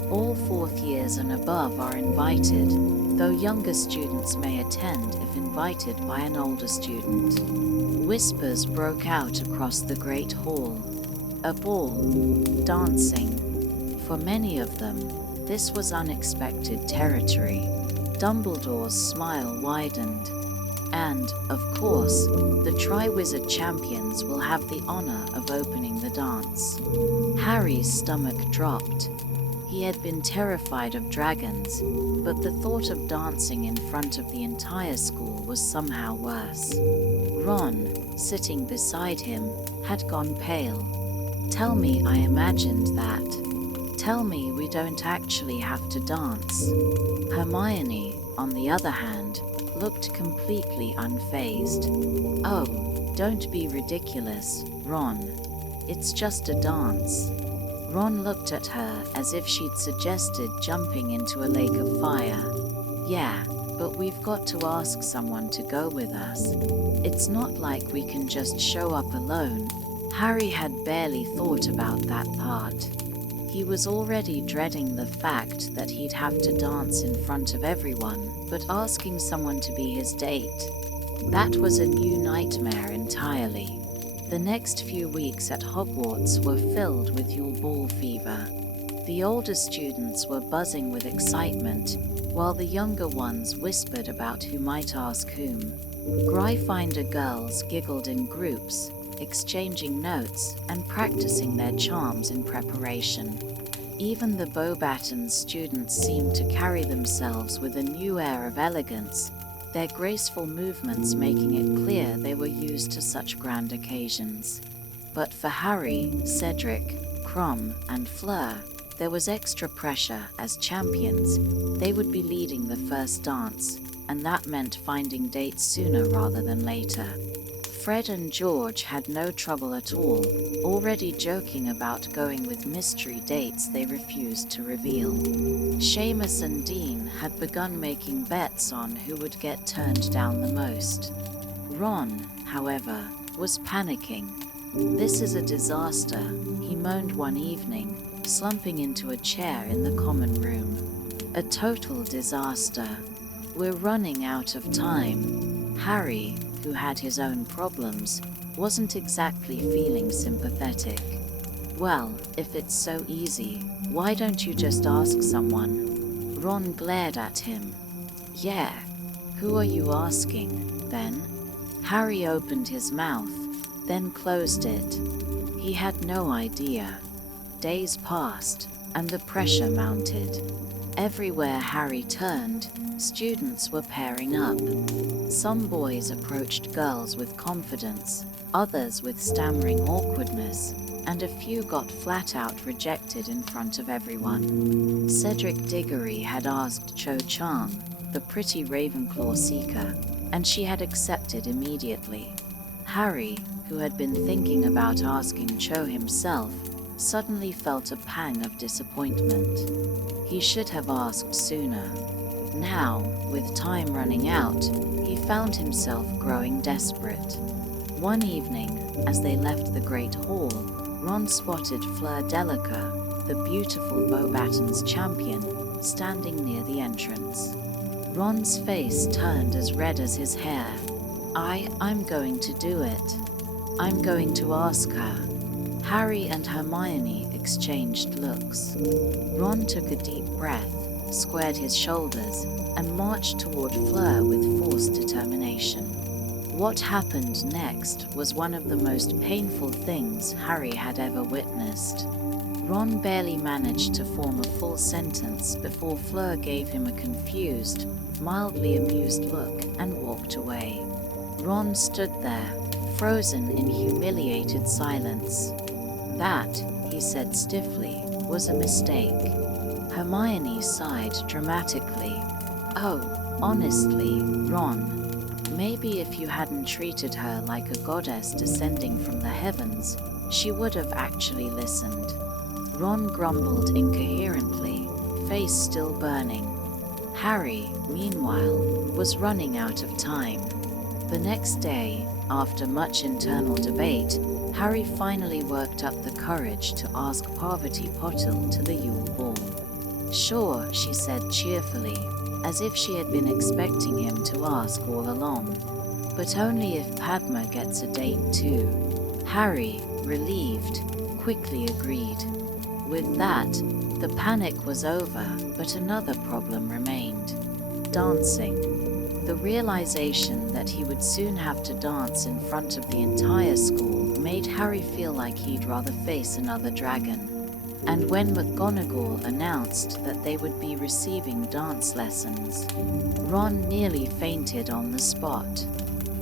All fourth years and above are invited, though younger students may attend if invited by an older student." Whispers broke out across the Great Hall. A ball, dancing. For many of them, this was unexpected territory. Dumbledore's smile widened. And, of course, the Triwizard champions will have the honor of opening the dance. Harry's stomach dropped. He had been terrified of dragons, but the thought of dancing in front of the entire school was somehow worse. Ron, sitting beside him, had gone pale. "Tell me I imagined that. Tell me we don't actually have to dance." Hermione, on the other hand, looked completely unfazed. "Oh, don't be ridiculous, Ron. It's just a dance." Ron looked at her as if she'd suggested jumping into a lake of fire. "Yeah, but we've got to ask someone to go with us. It's not like we can just show up alone." Harry had barely thought about that part. He was already dreading the fact that he'd have to dance in front of everyone, but asking someone to be his date, that was a new nightmare entirely. The next few weeks at Hogwarts were filled with Yule Ball fever. The older students were buzzing with excitement, while the younger ones whispered about who might ask whom. Gryffindor girls giggled in groups, exchanging notes and practicing their charms in preparation. Even the Beauxbatons students seemed to carry themselves with a new air of elegance, their graceful movements making it clear they were used to such grand occasions. But for Harry, Cedric, Krum, and Fleur, there was extra pressure. As champions, they would be leading the first dance, and that meant finding dates sooner rather than later. Fred and George had no trouble at all, already joking about going with mystery dates they refused to reveal. Seamus and Dean had begun making bets on who would get turned down the most. Ron, however, was panicking. "This is a disaster," he moaned one evening, slumping into a chair in the common room. "A total disaster. We're running out of time." Harry, who had his own problems, wasn't exactly feeling sympathetic. "Well, if it's so easy, why don't you just ask someone?" Ron glared at him. "Yeah, who are you asking, then?" Harry opened his mouth, then closed it. He had no idea. Days passed, and the pressure mounted. Everywhere Harry turned, students were pairing up. Some boys approached girls with confidence, others with stammering awkwardness, and a few got flat-out rejected in front of everyone. Cedric Diggory had asked Cho Chang, the pretty Ravenclaw seeker, and she had accepted immediately. Harry, who had been thinking about asking Cho himself, suddenly felt a pang of disappointment. He should have asked sooner. Now, with time running out, he found himself growing desperate. One evening, as they left the Great Hall, Ron spotted Fleur Delacour, the beautiful Beauxbatons champion, standing near the entrance. Ron's face turned as red as his hair. I'm going to do it. I'm going to ask her." Harry and Hermione exchanged looks. Ron took a deep breath, squared his shoulders, and marched toward Fleur with forced determination. What happened next was one of the most painful things Harry had ever witnessed. Ron barely managed to form a full sentence before Fleur gave him a confused, mildly amused look and walked away. Ron stood there, frozen in humiliated silence. "That," he said stiffly, "was a mistake." Hermione sighed dramatically. "Oh, honestly, Ron, maybe if you hadn't treated her like a goddess descending from the heavens, she would have actually listened." Ron grumbled incoherently, face still burning. Harry, meanwhile, was running out of time. The next day, after much internal debate, Harry finally worked up the courage to ask Parvati Patil to the Yule Ball. "Sure," she said cheerfully, as if she had been expecting him to ask all along. "But only if Padma gets a date too." Harry, relieved, quickly agreed. With that, the panic was over, but another problem remained: dancing. The realization that he would soon have to dance in front of the entire school made Harry feel like he'd rather face another dragon. And when McGonagall announced that they would be receiving dance lessons, Ron nearly fainted on the spot.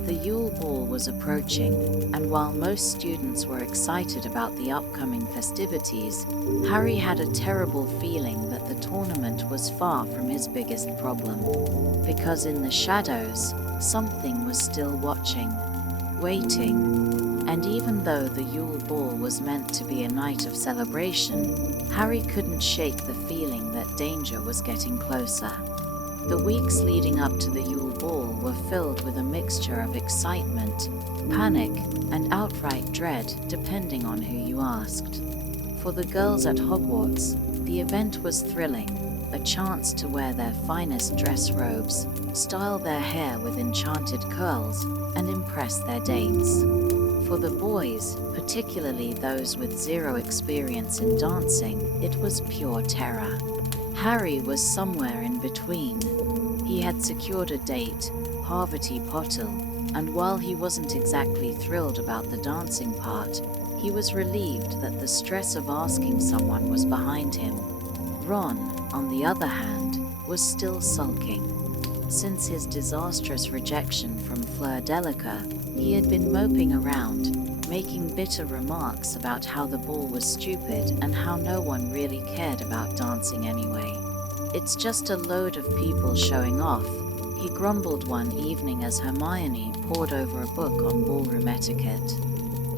The Yule Ball was approaching, and while most students were excited about the upcoming festivities, Harry had a terrible feeling that the tournament was far from his biggest problem. Because in the shadows, something was still watching, waiting. And even though the Yule Ball was meant to be a night of celebration, Harry couldn't shake the feeling that danger was getting closer. The weeks leading up to the Yule Ball were filled with a mixture of excitement, panic, and outright dread, depending on who you asked. For the girls at Hogwarts, the event was thrilling, a chance to wear their finest dress robes, style their hair with enchanted curls, and impress their dates. For the boys, particularly those with zero experience in dancing, it was pure terror. Harry was somewhere in between. He had secured a date, Parvati Patil, and while he wasn't exactly thrilled about the dancing part, he was relieved that the stress of asking someone was behind him. Ron, on the other hand, was still sulking. Since his disastrous rejection from Fleur Delacour, he had been moping around, making bitter remarks about how the ball was stupid and how no one really cared about dancing anyway. "It's just a load of people showing off," he grumbled one evening as Hermione pored over a book on ballroom etiquette.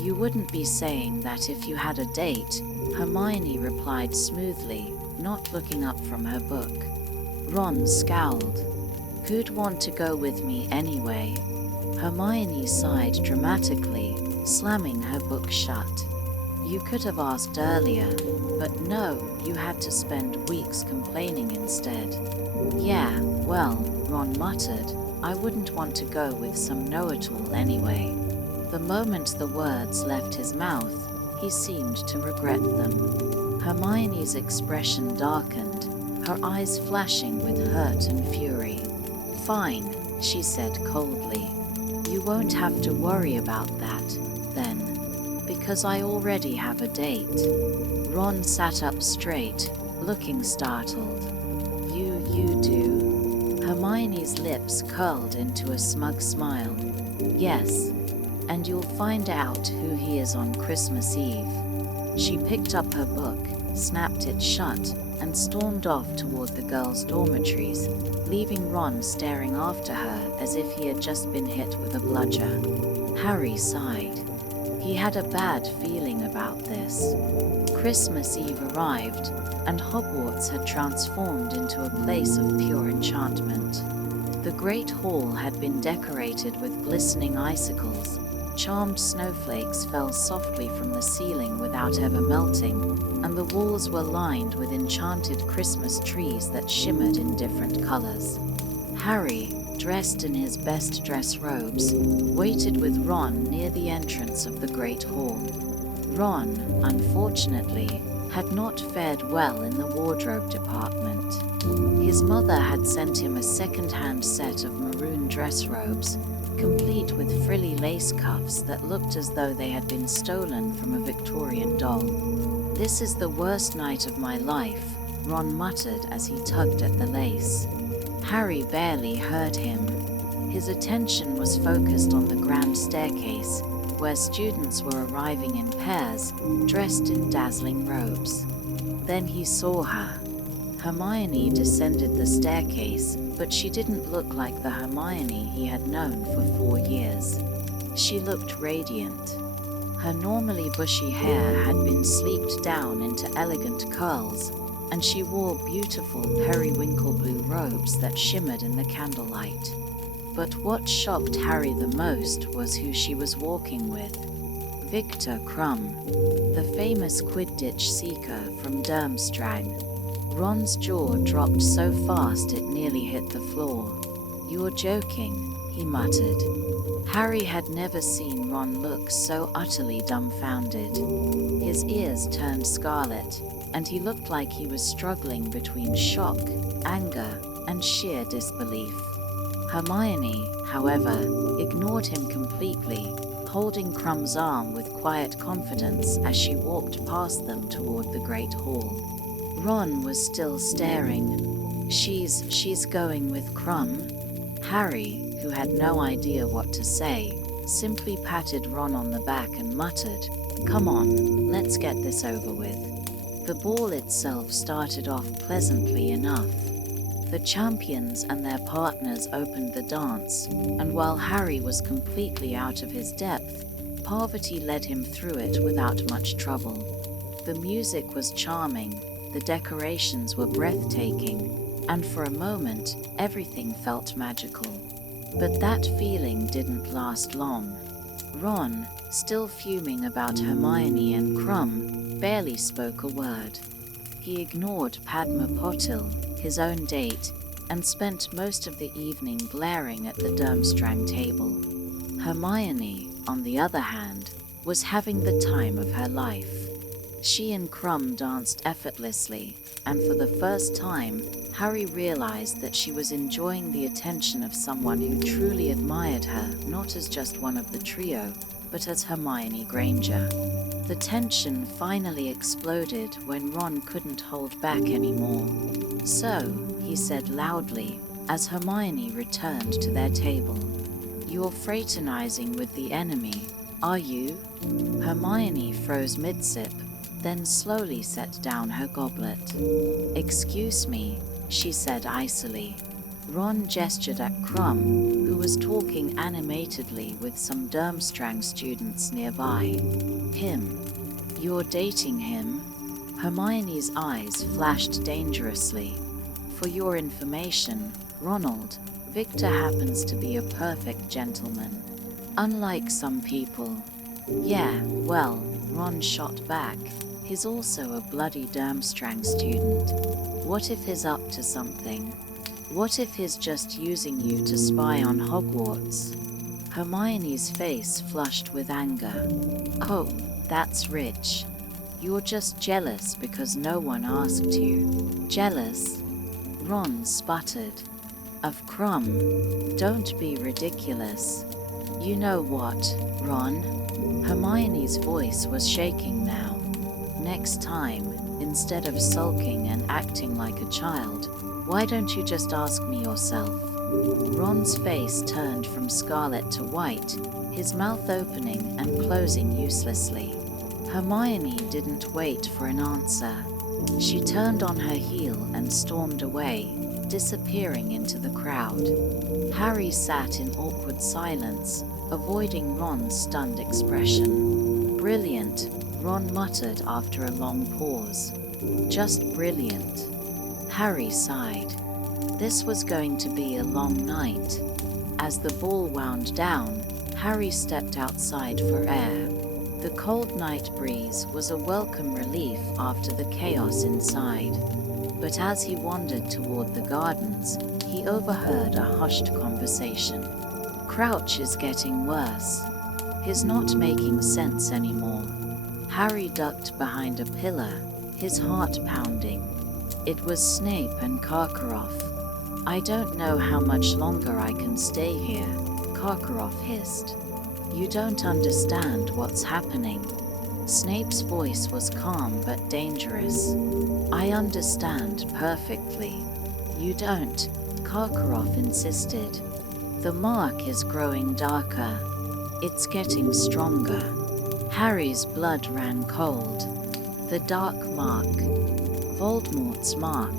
"You wouldn't be saying that if you had a date," Hermione replied smoothly, not looking up from her book. Ron scowled. "Who'd want to go with me anyway?" Hermione sighed dramatically, slamming her book shut. "You could have asked earlier, but no, you had to spend weeks complaining instead." "Yeah, well," Ron muttered, "I wouldn't want to go with some know-it-all anyway." The moment the words left his mouth, he seemed to regret them. Hermione's expression darkened, her eyes flashing with hurt and fury. "Fine," she said coldly. "You won't have to worry about that, then, because I already have a date." Ron sat up straight, looking startled. You do?" Hermione's lips curled into a smug smile. "Yes, and you'll find out who he is on Christmas Eve." She picked up her book, snapped it shut, and stormed off toward the girls' dormitories, leaving Ron staring after her as if he had just been hit with a bludger. Harry sighed. He had a bad feeling about this. Christmas Eve arrived, and Hogwarts had transformed into a place of pure enchantment. The Great Hall had been decorated with glistening icicles. Charmed snowflakes fell softly from the ceiling without ever melting, and the walls were lined with enchanted Christmas trees that shimmered in different colors. Harry, dressed in his best dress robes, waited with Ron near the entrance of the Great Hall. Ron, unfortunately, had not fared well in the wardrobe department. His mother had sent him a second-hand set of maroon dress robes, complete with frilly lace cuffs that looked as though they had been stolen from a Victorian doll. "This is the worst night of my life," Ron muttered as he tugged at the lace. Harry barely heard him. His attention was focused on the grand staircase, where students were arriving in pairs, dressed in dazzling robes. Then he saw her. Hermione descended the staircase, but she didn't look like the Hermione he had known for 4 years. She looked radiant. Her normally bushy hair had been sleeked down into elegant curls, and she wore beautiful periwinkle blue robes that shimmered in the candlelight. But what shocked Harry the most was who she was walking with. Victor Crumb, the famous Quidditch seeker from Durmstrang. Ron's jaw dropped so fast it nearly hit the floor. "You're joking," he muttered. Harry had never seen Ron look so utterly dumbfounded. His ears turned scarlet, and he looked like he was struggling between shock, anger, and sheer disbelief. Hermione, however, ignored him completely, holding Crumb's arm with quiet confidence as she walked past them toward the Great Hall. Ron was still staring. She's going with Crumb?" Harry, who had no idea what to say, simply patted Ron on the back and muttered, "Come on, let's get this over with." The ball itself started off pleasantly enough. The champions and their partners opened the dance, and while Harry was completely out of his depth, Parvati led him through it without much trouble. The music was charming, the decorations were breathtaking, and for a moment, everything felt magical. But that feeling didn't last long. Ron, still fuming about Hermione and Crumb, barely spoke a word. He ignored Padma Patil, his own date, and spent most of the evening glaring at the Durmstrang table. Hermione, on the other hand, was having the time of her life. She and Krum danced effortlessly, and for the first time, Harry realized that she was enjoying the attention of someone who truly admired her, not as just one of the trio, but as Hermione Granger. The tension finally exploded when Ron couldn't hold back anymore. "So," he said loudly, as Hermione returned to their table, "you're fraternizing with the enemy, are you?" Hermione froze mid-sip, then slowly set down her goblet. "Excuse me," she said icily. Ron gestured at Krum, who was talking animatedly with some Durmstrang students nearby. "Him? You're dating him?" Hermione's eyes flashed dangerously. "For your information, Ronald, Victor happens to be a perfect gentleman. Unlike some people." "Yeah, well," Ron shot back, "he's also a bloody Durmstrang student. What if he's up to something? What if he's just using you to spy on Hogwarts?" Hermione's face flushed with anger. "Oh, that's rich. You're just jealous because no one asked you." "Jealous?" Ron sputtered. "Of Krum? Don't be ridiculous." "You know what, Ron?" Hermione's voice was shaking now. "Next time, instead of sulking and acting like a child, why don't you just ask me yourself?" Ron's face turned from scarlet to white, his mouth opening and closing uselessly. Hermione didn't wait for an answer. She turned on her heel and stormed away, disappearing into the crowd. Harry sat in awkward silence, avoiding Ron's stunned expression. "Brilliant," Ron muttered after a long pause. "Just brilliant." Harry sighed. This was going to be a long night. As the ball wound down, Harry stepped outside for air. The cold night breeze was a welcome relief after the chaos inside. But as he wandered toward the gardens, he overheard a hushed conversation. "Crouch is getting worse. He's not making sense anymore." Harry ducked behind a pillar, his heart pounding. It was Snape and Karkaroff. "I don't know how much longer I can stay here," Karkaroff hissed. "You don't understand what's happening." Snape's voice was calm but dangerous. "I understand perfectly." "You don't," Karkaroff insisted. "The mark is growing darker. It's getting stronger." Harry's blood ran cold. The dark mark. Voldemort's mark.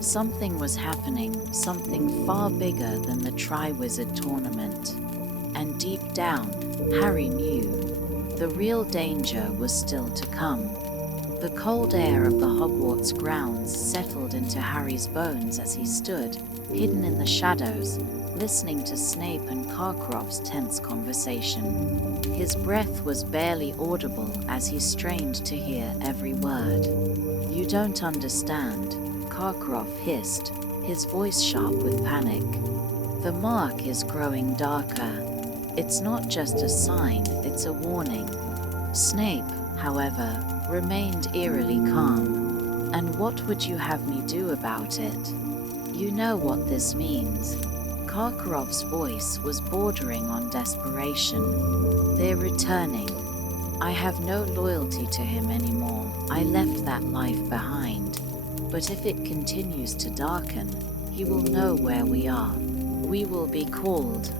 Something was happening, something far bigger than the Triwizard Tournament. And deep down, Harry knew the real danger was still to come. The cold air of the Hogwarts grounds settled into Harry's bones as he stood, hidden in the shadows, listening to Snape and Karkaroff's tense conversation. His breath was barely audible as he strained to hear every word. "You don't understand," Karkaroff hissed, his voice sharp with panic. "The mark is growing darker. It's not just a sign, it's a warning." Snape, however, remained eerily calm. "And what would you have me do about it?" "You know what this means." Karkaroff's voice was bordering on desperation. "They're returning. I have no loyalty to him anymore. I left that life behind. But if it continues to darken, he will know where we are. We will be called."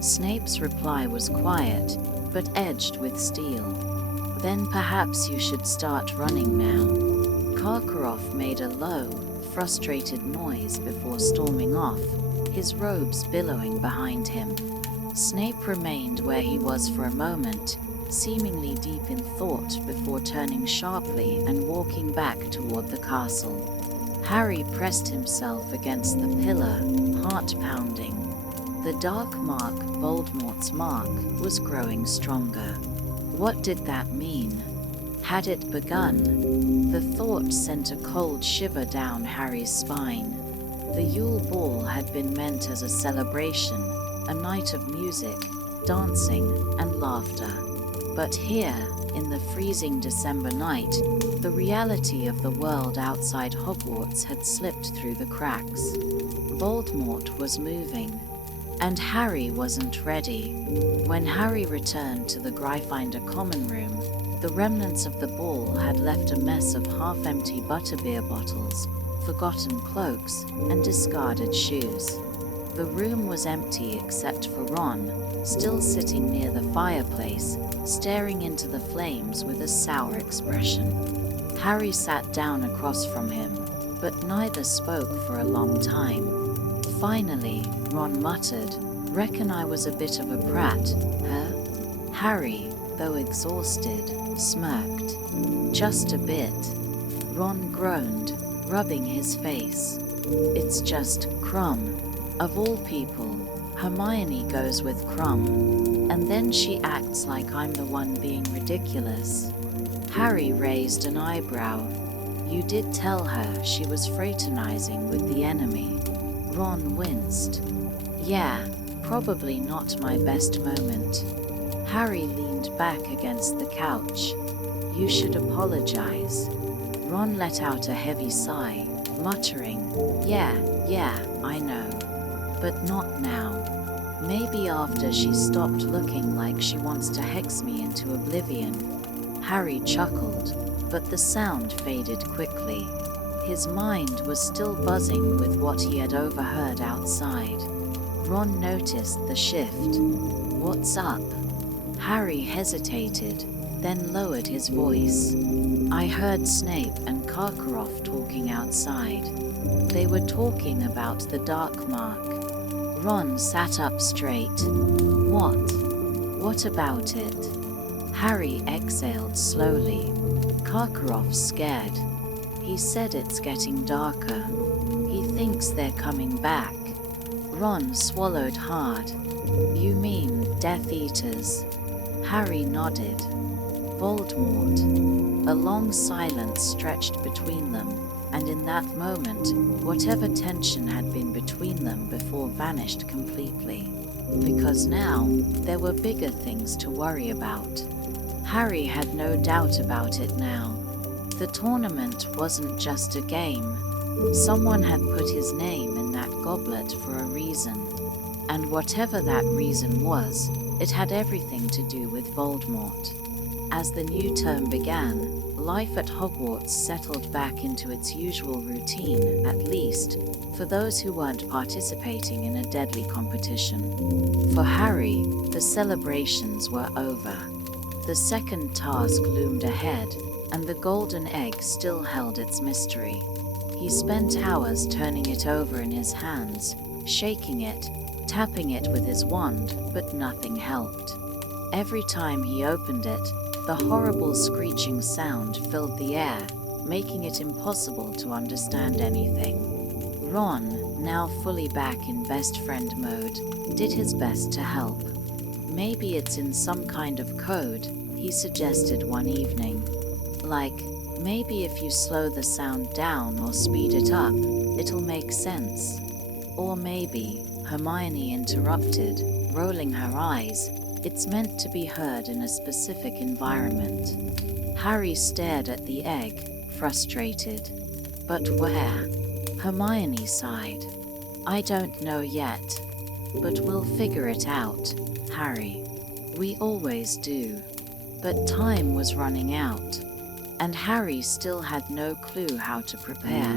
Snape's reply was quiet, but edged with steel. "Then perhaps you should start running now." Karkaroff made a low, frustrated noise before storming off, his robes billowing behind him. Snape remained where he was for a moment, seemingly deep in thought before turning sharply and walking back toward the castle. Harry pressed himself against the pillar, heart pounding. The dark mark, Voldemort's mark, was growing stronger. What did that mean? Had it begun? The thought sent a cold shiver down Harry's spine. The Yule Ball had been meant as a celebration, a night of music, dancing, and laughter. But here, in the freezing December night, the reality of the world outside Hogwarts had slipped through the cracks. Voldemort was moving, and Harry wasn't ready. When Harry returned to the Gryffindor common room, the remnants of the ball had left a mess of half-empty butterbeer bottles, forgotten cloaks, and discarded shoes. The room was empty except for Ron, still sitting near the fireplace, staring into the flames with a sour expression. Harry sat down across from him, but neither spoke for a long time. Finally, Ron muttered, "Reckon I was a bit of a brat, huh?" Harry, though exhausted, smirked. "Just a bit." Ron groaned, rubbing his face. "It's just Crumb. Of all people, Hermione goes with Crumb, and then she acts like I'm the one being ridiculous." Harry raised an eyebrow. "You did tell her she was fraternizing with the enemy." Ron winced. "Yeah, probably not my best moment." Harry leaned back against the couch. "You should apologize." Ron let out a heavy sigh, muttering, Yeah, I know. But not now. Maybe after she stopped looking like she wants to hex me into oblivion." Harry chuckled, but the sound faded quickly. His mind was still buzzing with what he had overheard outside. Ron noticed the shift. "What's up?" Harry hesitated, then lowered his voice. "I heard Snape and Karkaroff talking outside. They were talking about the Dark Mark." Ron sat up straight. "What? What about it?" Harry exhaled slowly. "Karkaroff's scared. He said it's getting darker. He thinks they're coming back." Ron swallowed hard. "You mean Death Eaters?" Harry nodded. "Voldemort." A long silence stretched between them, and in that moment, whatever tension had been between them before vanished completely. Because now, there were bigger things to worry about. Harry had no doubt about it now. The tournament wasn't just a game. Someone had put his name in that goblet for a reason. And whatever that reason was, it had everything to do with Voldemort. As the new term began, life at Hogwarts settled back into its usual routine, at least for those who weren't participating in a deadly competition. For Harry, the celebrations were over. The second task loomed ahead, and the golden egg still held its mystery. He spent hours turning it over in his hands, shaking it, tapping it with his wand, but nothing helped. Every time he opened it, the horrible screeching sound filled the air, making it impossible to understand anything. Ron, now fully back in best friend mode, did his best to help. "Maybe it's in some kind of code," he suggested one evening. "Like, maybe if you slow the sound down or speed it up, it'll make sense." Or maybe, Hermione interrupted, rolling her eyes, "it's meant to be heard in a specific environment." Harry stared at the egg, frustrated. "But where?" Hermione sighed. "I don't know yet. But we'll figure it out, Harry. We always do." But time was running out, and Harry still had no clue how to prepare.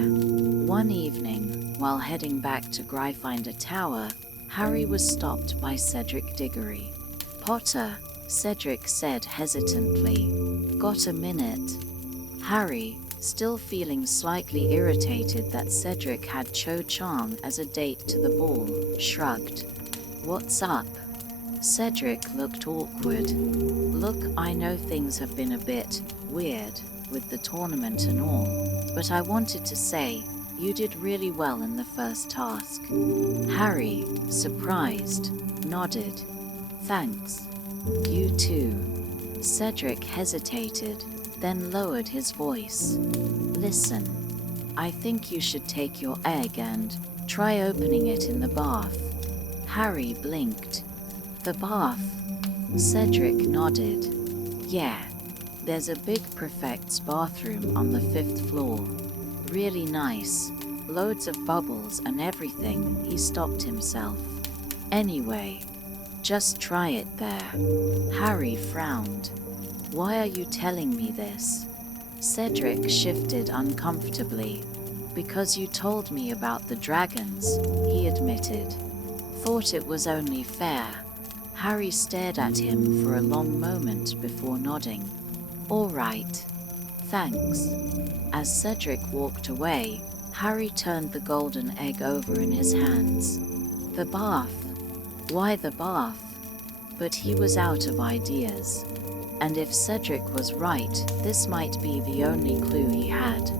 One evening, while heading back to Gryffindor Tower, Harry was stopped by Cedric Diggory. "Potter," Cedric said hesitantly. "Got a minute?" Harry, still feeling slightly irritated that Cedric had Cho Chang as a date to the ball, shrugged. "What's up?" Cedric looked awkward. "Look, I know things have been a bit weird with the tournament and all, but I wanted to say you did really well in the first task." Harry, surprised, nodded. "Thanks. You too." Cedric hesitated. then lowered his voice. "Listen, I think you should take your egg and try opening it in the bath." Harry blinked. "The bath?" Cedric nodded. "Yeah, there's a big prefect's bathroom on the 5th floor. Really nice, loads of bubbles and everything." He stopped himself. "Anyway, just try it there." Harry frowned. "Why are you telling me this?" Cedric shifted uncomfortably. "Because you told me about the dragons," he admitted. "Thought it was only fair." Harry stared at him for a long moment before nodding. "All right. Thanks." As Cedric walked away, Harry turned the golden egg over in his hands. The bath. Why the bath? But he was out of ideas. And if Cedric was right, this might be the only clue he had.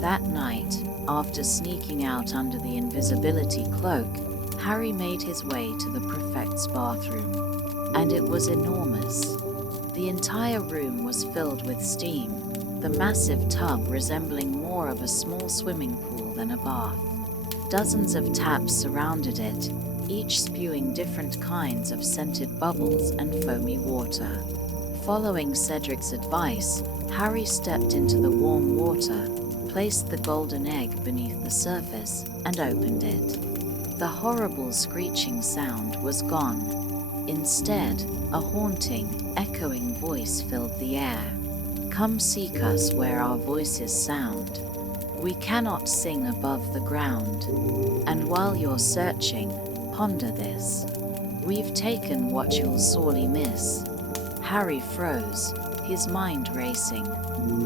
That night, after sneaking out under the invisibility cloak, Harry made his way to the prefect's bathroom. And it was enormous. The entire room was filled with steam, the massive tub resembling more of a small swimming pool than a bath. Dozens of taps surrounded it, each spewing different kinds of scented bubbles and foamy water. Following Cedric's advice, Harry stepped into the warm water, placed the golden egg beneath the surface, and opened it. The horrible screeching sound was gone. Instead, a haunting, echoing voice filled the air. "Come seek us where our voices sound. We cannot sing above the ground. And while you're searching, ponder this. We've taken what you'll sorely miss." Harry froze, his mind racing.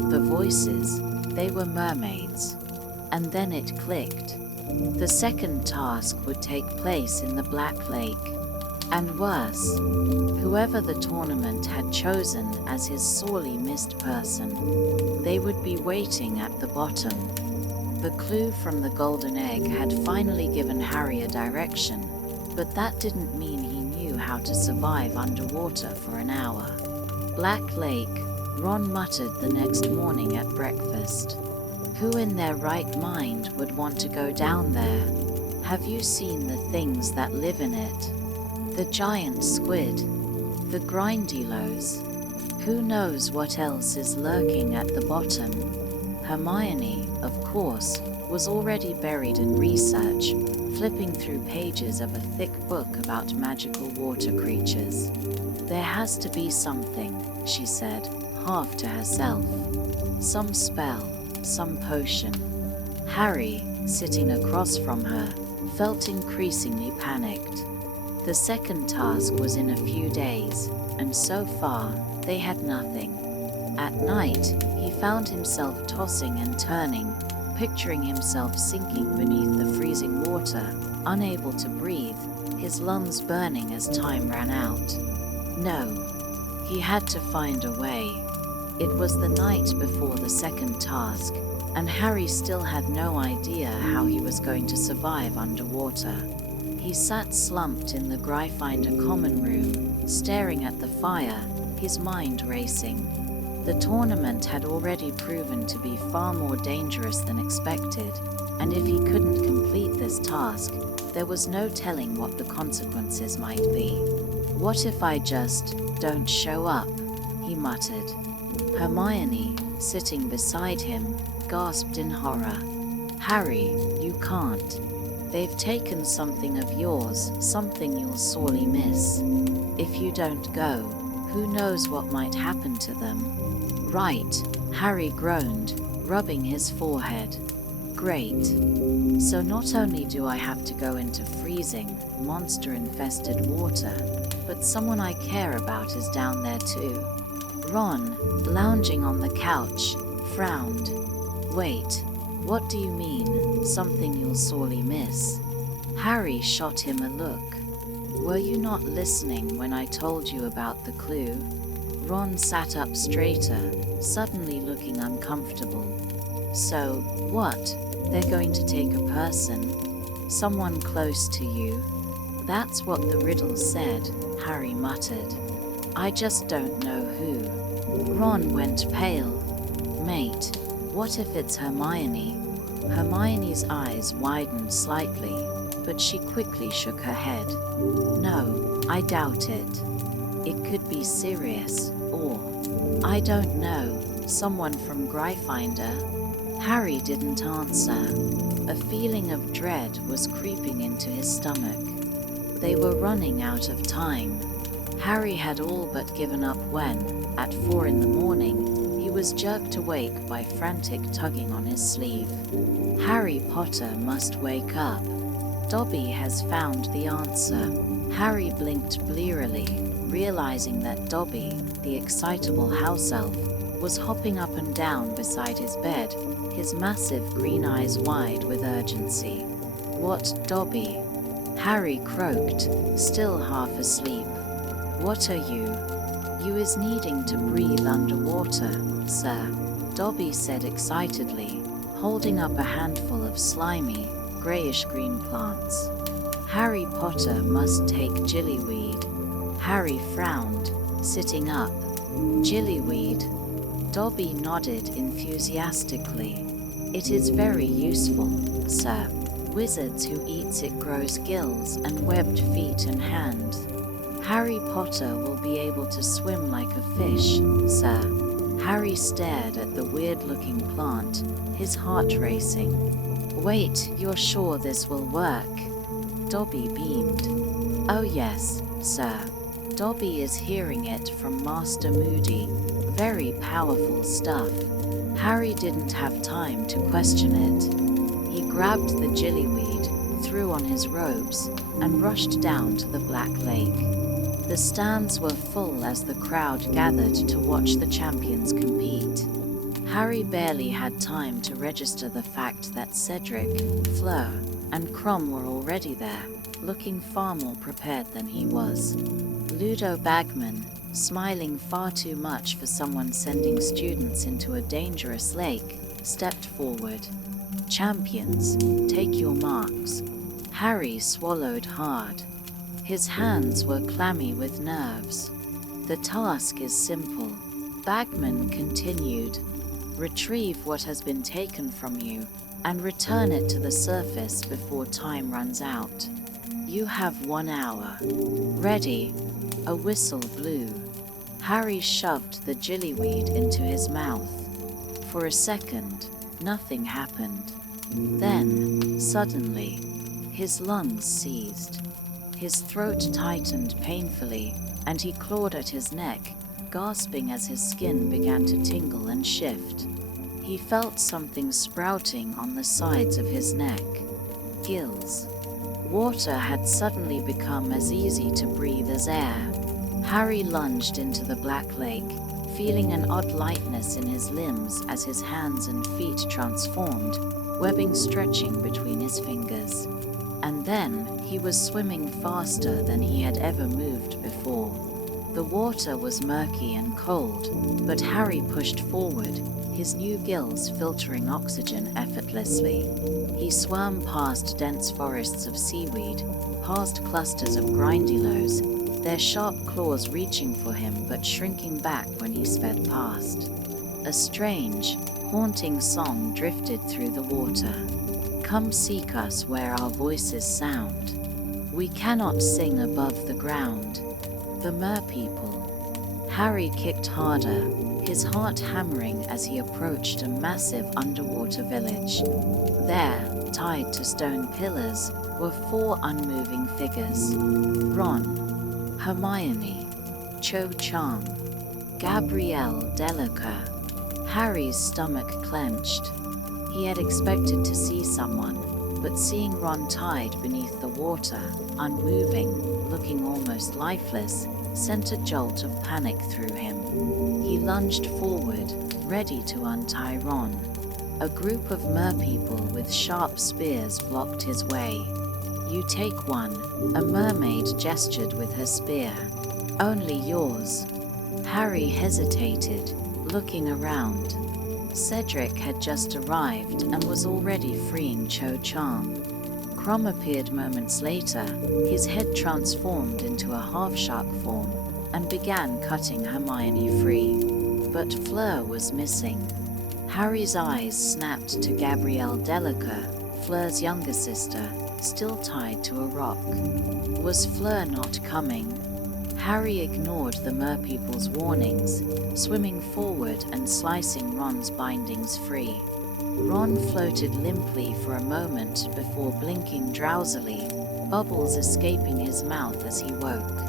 The voices, they were mermaids. And then it clicked. The second task would take place in the Black Lake. And worse, whoever the tournament had chosen as his sorely missed person, they would be waiting at the bottom. The clue from the golden egg had finally given Harry a direction, but that didn't mean he knew how to survive underwater for an hour. Black Lake, Ron muttered the next morning at breakfast. Who in their right mind would want to go down there? Have you seen the things that live in it? The giant squid, the grindylows. Who knows what else is lurking at the bottom? Hermione, of course, was already buried in research, flipping through pages of a thick book about magical water creatures. "There has to be something," she said, half to herself. "Some spell, some potion." Harry, sitting across from her, felt increasingly panicked. The second task was in a few days, and so far, they had nothing. At night, he found himself tossing and turning, picturing himself sinking beneath the freezing water, unable to breathe, his lungs burning as time ran out. No, he had to find a way. It was the night before the second task, and Harry still had no idea how he was going to survive underwater. He sat slumped in the Gryffindor common room, staring at the fire, his mind racing. The tournament had already proven to be far more dangerous than expected, and if he couldn't complete this task, there was no telling what the consequences might be. "What if I just don't show up?" he muttered. Hermione, sitting beside him, gasped in horror. "Harry, you can't. They've taken something of yours, something you'll sorely miss. If you don't go, who knows what might happen to them?" "Right," Harry groaned, rubbing his forehead. "Great. So not only do I have to go into freezing, monster-infested water, but someone I care about is down there too." Ron, lounging on the couch, frowned. "Wait, what do you mean, something you'll sorely miss?" Harry shot him a look. "Were you not listening when I told you about the clue?" Ron sat up straighter, suddenly looking uncomfortable. "So, what? They're going to take a person? Someone close to you?" "That's what the riddle said," Harry muttered. "I just don't know who." Ron went pale. mate. What if it's Hermione? Hermione's eyes widened slightly, but she quickly shook her head. No, I doubt it. It could be Sirius, or, I don't know, someone from Gryffindor. Harry didn't answer. A feeling of dread was creeping into his stomach. They were running out of time. Harry had all but given up when, at 4 in the morning, he was jerked awake by frantic tugging on his sleeve. Harry Potter must wake up. Dobby has found the answer. Harry blinked blearily, realizing that Dobby, the excitable house elf, was hopping up and down beside his bed, his massive green eyes wide with urgency. What, Dobby? Harry croaked, still half asleep. What are you? You is needing to breathe underwater, sir, Dobby said excitedly, holding up a handful of slimy, greyish-green plants. Harry Potter must take gillyweed. Harry frowned, sitting up. Gillyweed? Dobby nodded enthusiastically. It is very useful, sir. Wizards who eats it grows gills and webbed feet and hands. Harry Potter will be able to swim like a fish, sir. Harry stared at the weird-looking plant, his heart racing. Wait, you're sure this will work? Dobby beamed. Oh yes, sir. Dobby is hearing it from Master Moody. Very powerful stuff. Harry didn't have time to question it. He grabbed the gillyweed, threw on his robes, and rushed down to the Black Lake. The stands were full as the crowd gathered to watch the champions compete. Harry barely had time to register the fact that Cedric, Fleur, and Krum were already there, looking far more prepared than he was. Ludo Bagman, smiling far too much for someone sending students into a dangerous lake, stepped forward. Champions, take your marks. Harry swallowed hard. His hands were clammy with nerves. The task is simple. Bagman continued. Retrieve what has been taken from you and return it to the surface before time runs out. You have 1 hour. Ready? A whistle blew. Harry shoved the gillyweed into his mouth. For a second, nothing happened. Then, suddenly, his lungs seized. His throat tightened painfully, and he clawed at his neck, gasping as his skin began to tingle and shift. He felt something sprouting on the sides of his neck. Gills. Water had suddenly become as easy to breathe as air. Harry lunged into the Black Lake, feeling an odd lightness in his limbs as his hands and feet transformed, webbing stretching between his fingers. And then he was swimming faster than he had ever moved before. The water was murky and cold, but Harry pushed forward, his new gills filtering oxygen effortlessly. He swam past dense forests of seaweed, past clusters of grindylows, their sharp claws reaching for him but shrinking back when he sped past. A strange, haunting song drifted through the water. Come seek us where our voices sound. We cannot sing above the ground. The Merpeople. Harry kicked harder, his heart hammering as he approached a massive underwater village. There, tied to stone pillars, were 4 unmoving figures. Ron, Hermione, Cho Chang, Gabrielle Delacour. Harry's stomach clenched. He had expected to see someone, but seeing Ron tied beneath the water, unmoving, looking almost lifeless, sent a jolt of panic through him. He lunged forward, ready to untie Ron. A group of merpeople with sharp spears blocked his way. You take one, a mermaid gestured with her spear. Only yours. Harry hesitated, looking around. Cedric had just arrived and was already freeing Cho Chang. Krum appeared moments later, his head transformed into a half-shark form, and began cutting Hermione free. But Fleur was missing. Harry's eyes snapped to Gabrielle Delacour, Fleur's younger sister, still tied to a rock. Was Fleur not coming? Harry ignored the merpeople's warnings, swimming forward and slicing Ron's bindings free. Ron floated limply for a moment before blinking drowsily, bubbles escaping his mouth as he woke.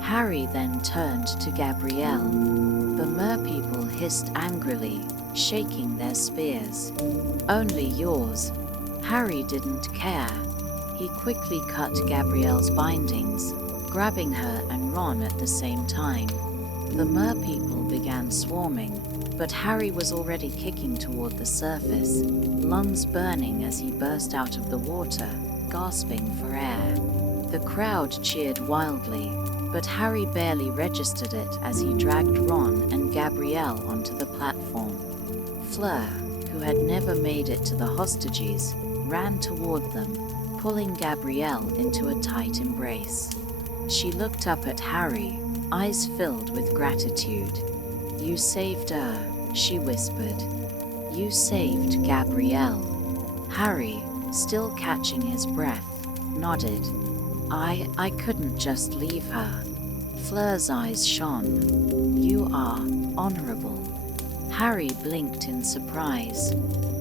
Harry then turned to Gabrielle. The merpeople hissed angrily, shaking their spears. "Only yours." Harry didn't care. He quickly cut Gabrielle's bindings, grabbing her and Ron at the same time. The merpeople began swarming, but Harry was already kicking toward the surface, lungs burning as he burst out of the water, gasping for air. The crowd cheered wildly, but Harry barely registered it as he dragged Ron and Gabrielle onto the platform. Fleur, who had never made it to the hostages, ran toward them, pulling Gabrielle into a tight embrace. She looked up at Harry, eyes filled with gratitude. "You saved her," she whispered. "You saved Gabrielle." Harry, still catching his breath, nodded. I couldn't just leave her." Fleur's eyes shone. "You are honorable." Harry blinked in surprise.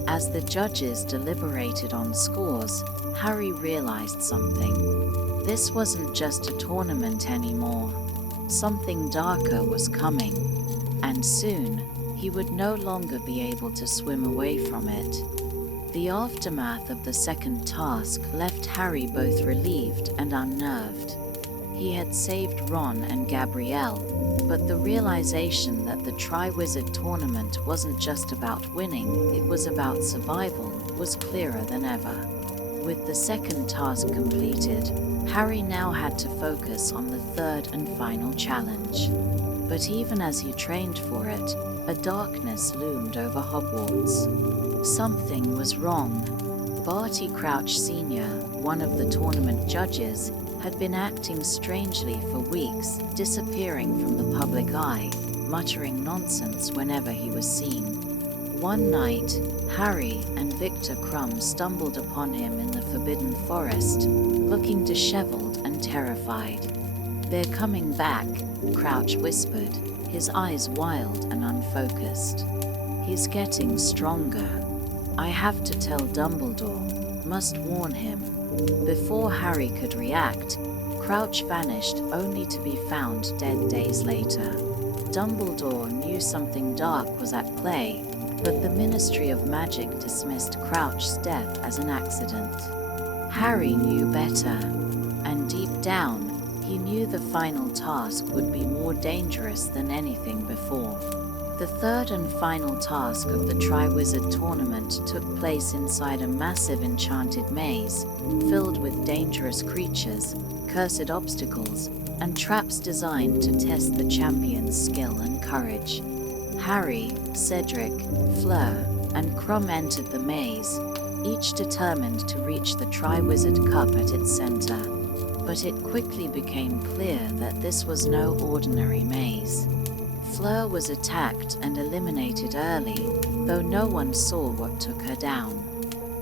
As the judges deliberated on scores, Harry realized something. This wasn't just a tournament anymore. Something darker was coming, and soon he would no longer be able to swim away from it. The aftermath of the second task left Harry both relieved and unnerved. He had saved Ron and Gabrielle, but the realization that the Triwizard Tournament wasn't just about winning, it was about survival, was clearer than ever. With the second task completed, Harry now had to focus on the third and final challenge. But even as he trained for it, a darkness loomed over Hogwarts. Something was wrong. Barty Crouch Sr., one of the tournament judges, had been acting strangely for weeks, disappearing from the public eye, muttering nonsense whenever he was seen. One night, Harry and Victor Crumb stumbled upon him in the Forbidden Forest, looking disheveled and terrified. "They're coming back," Crouch whispered, his eyes wild and unfocused. "He's getting stronger. I have to tell Dumbledore, must warn him." Before Harry could react, Crouch vanished only to be found dead days later. Dumbledore knew something dark was at play, but the Ministry of Magic dismissed Crouch's death as an accident. Harry knew better, and deep down, he knew the final task would be more dangerous than anything before. The third and final task of the Triwizard Tournament took place inside a massive enchanted maze, filled with dangerous creatures, cursed obstacles, and traps designed to test the champion's skill and courage. Harry, Cedric, Fleur, and Crumb entered the maze, each determined to reach the Triwizard Cup at its center. But it quickly became clear that this was no ordinary maze. Fleur was attacked and eliminated early, though no one saw what took her down.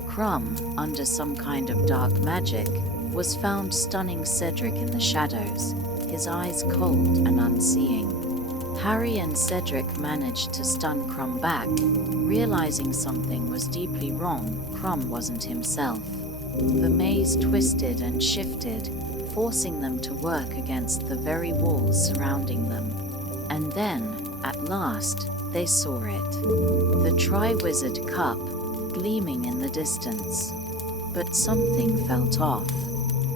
Crumb, under some kind of dark magic, was found stunning Cedric in the shadows, his eyes cold and unseeing. Harry and Cedric managed to stun Crumb back, realizing something was deeply wrong. Crumb wasn't himself. The maze twisted and shifted, forcing them to work against the very walls surrounding them. And then, at last, they saw it. The Triwizard Cup, gleaming in the distance. But something felt off.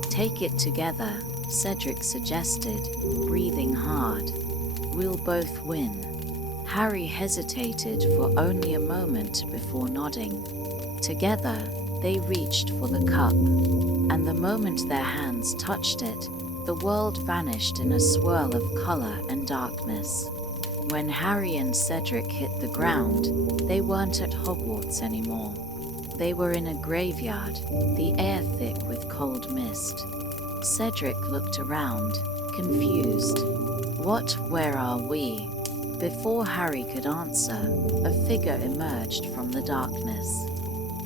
"Take it together," Cedric suggested, breathing hard. "We'll both win." Harry hesitated for only a moment before nodding. Together, they reached for the cup, and the moment their hands touched it, the world vanished in a swirl of color and darkness. When Harry and Cedric hit the ground, they weren't at Hogwarts anymore. They were in a graveyard, the air thick with cold mist. Cedric looked around, confused. Where are we?" Before Harry could answer, a figure emerged from the darkness.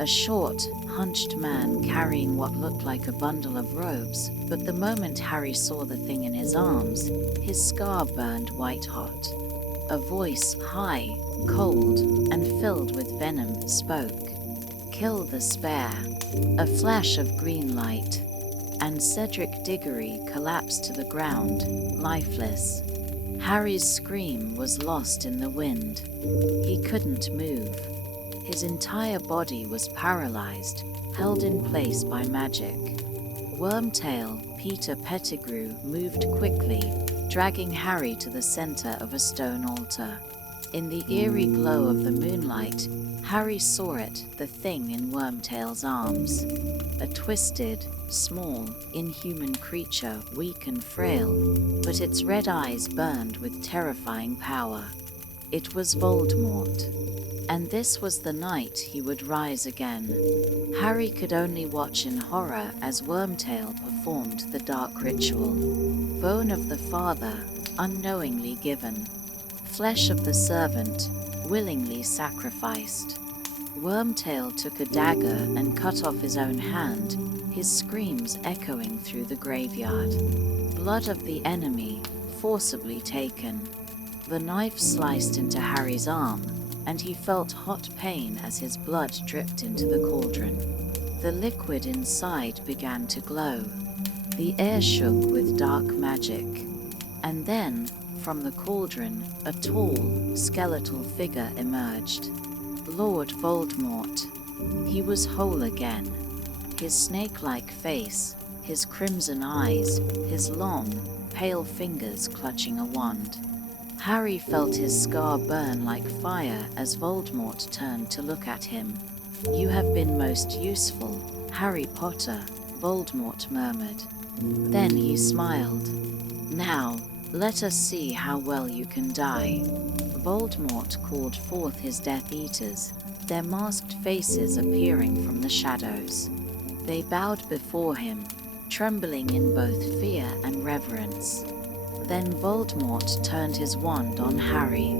A short, hunched man carrying what looked like a bundle of robes, but the moment Harry saw the thing in his arms, his scar burned white-hot. A voice, high, cold, and filled with venom, spoke. "Kill the spare." A flash of green light, and Cedric Diggory collapsed to the ground, lifeless. Harry's scream was lost in the wind. He couldn't move. His entire body was paralyzed, held in place by magic. Wormtail Peter Pettigrew moved quickly, dragging Harry to the center of a stone altar. In the eerie glow of the moonlight, Harry saw it, the thing in Wormtail's arms. A twisted, small, inhuman creature, weak and frail, but its red eyes burned with terrifying power. It was Voldemort. And this was the night he would rise again. Harry could only watch in horror as Wormtail performed the dark ritual. Bone of the father, unknowingly given. Flesh of the servant, willingly sacrificed. Wormtail took a dagger and cut off his own hand, his screams echoing through the graveyard. Blood of the enemy, forcibly taken. The knife sliced into Harry's arm, and he felt hot pain as his blood dripped into the cauldron. The liquid inside began to glow. The air shook with dark magic. And then, from the cauldron, a tall, skeletal figure emerged. Lord Voldemort. He was whole again. His snake-like face, his crimson eyes, his long, pale fingers clutching a wand. Harry felt his scar burn like fire as Voldemort turned to look at him. "You have been most useful, Harry Potter," Voldemort murmured. Then he smiled. "Now, let us see how well you can die." Voldemort called forth his Death Eaters, their masked faces appearing from the shadows. They bowed before him, trembling in both fear and reverence. Then Voldemort turned his wand on Harry.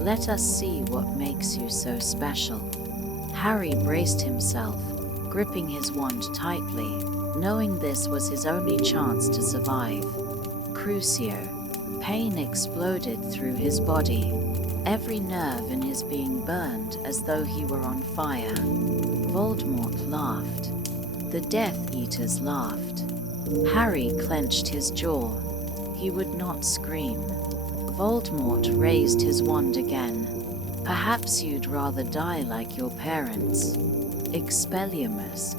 "Let us see what makes you so special." Harry braced himself, gripping his wand tightly, knowing this was his only chance to survive. Crucio. Pain exploded through his body, every nerve in his being burned as though he were on fire. Voldemort laughed. The Death Eaters laughed. Harry clenched his jaw. He would not scream. Voldemort raised his wand again. "Perhaps you'd rather die like your parents." Expelliarmus.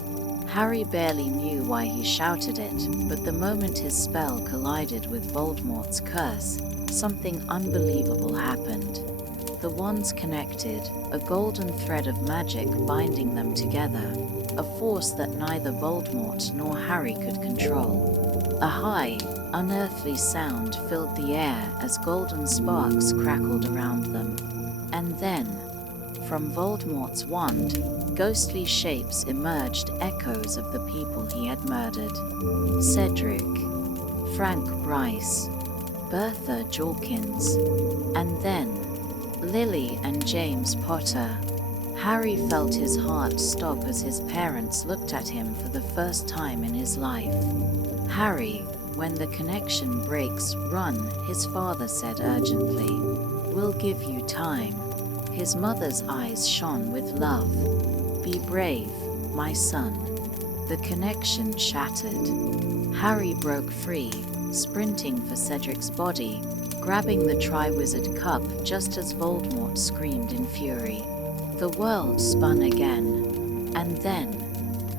Harry barely knew why he shouted it, but the moment his spell collided with Voldemort's curse, something unbelievable happened. The wands connected, a golden thread of magic binding them together, a force that neither Voldemort nor Harry could control. A high, unearthly sound filled the air as golden sparks crackled around them. And then, from Voldemort's wand, ghostly shapes emerged, echoes of the people he had murdered. Cedric, Frank Bryce, Bertha Jorkins, and then Lily and James Potter. Harry felt his heart stop as his parents looked at him for the first time in his life. "Harry, when the connection breaks, run," his father said urgently. "We'll give you time." His mother's eyes shone with love. "Be brave, my son." The connection shattered. Harry broke free, sprinting for Cedric's body, grabbing the Triwizard Cup just as Voldemort screamed in fury. The world spun again, and then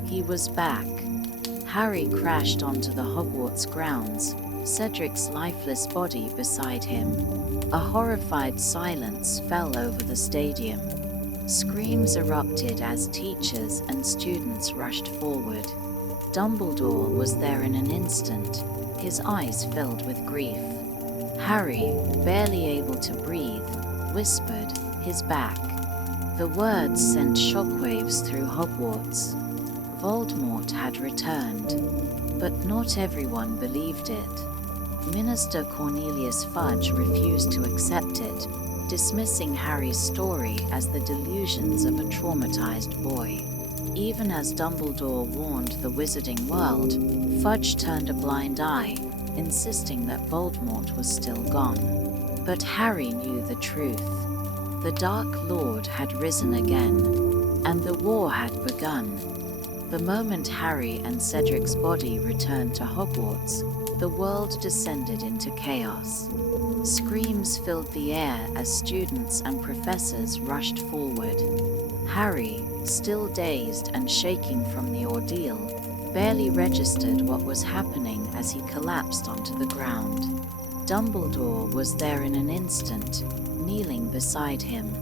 he was back. Harry crashed onto the Hogwarts grounds, Cedric's lifeless body beside him. A horrified silence fell over the stadium. Screams erupted as teachers and students rushed forward. Dumbledore was there in an instant, his eyes filled with grief. Harry, barely able to breathe, whispered, "His back." The words sent shockwaves through Hogwarts. Voldemort had returned, but not everyone believed it. Minister Cornelius Fudge refused to accept it, dismissing Harry's story as the delusions of a traumatized boy. Even as Dumbledore warned the wizarding world, Fudge turned a blind eye, insisting that Voldemort was still gone. But Harry knew the truth. The Dark Lord had risen again, and the war had begun. The moment Harry and Cedric's body returned to Hogwarts, the world descended into chaos. Screams filled the air as students and professors rushed forward. Harry, still dazed and shaking from the ordeal, barely registered what was happening as he collapsed onto the ground. Dumbledore was there in an instant, kneeling beside him.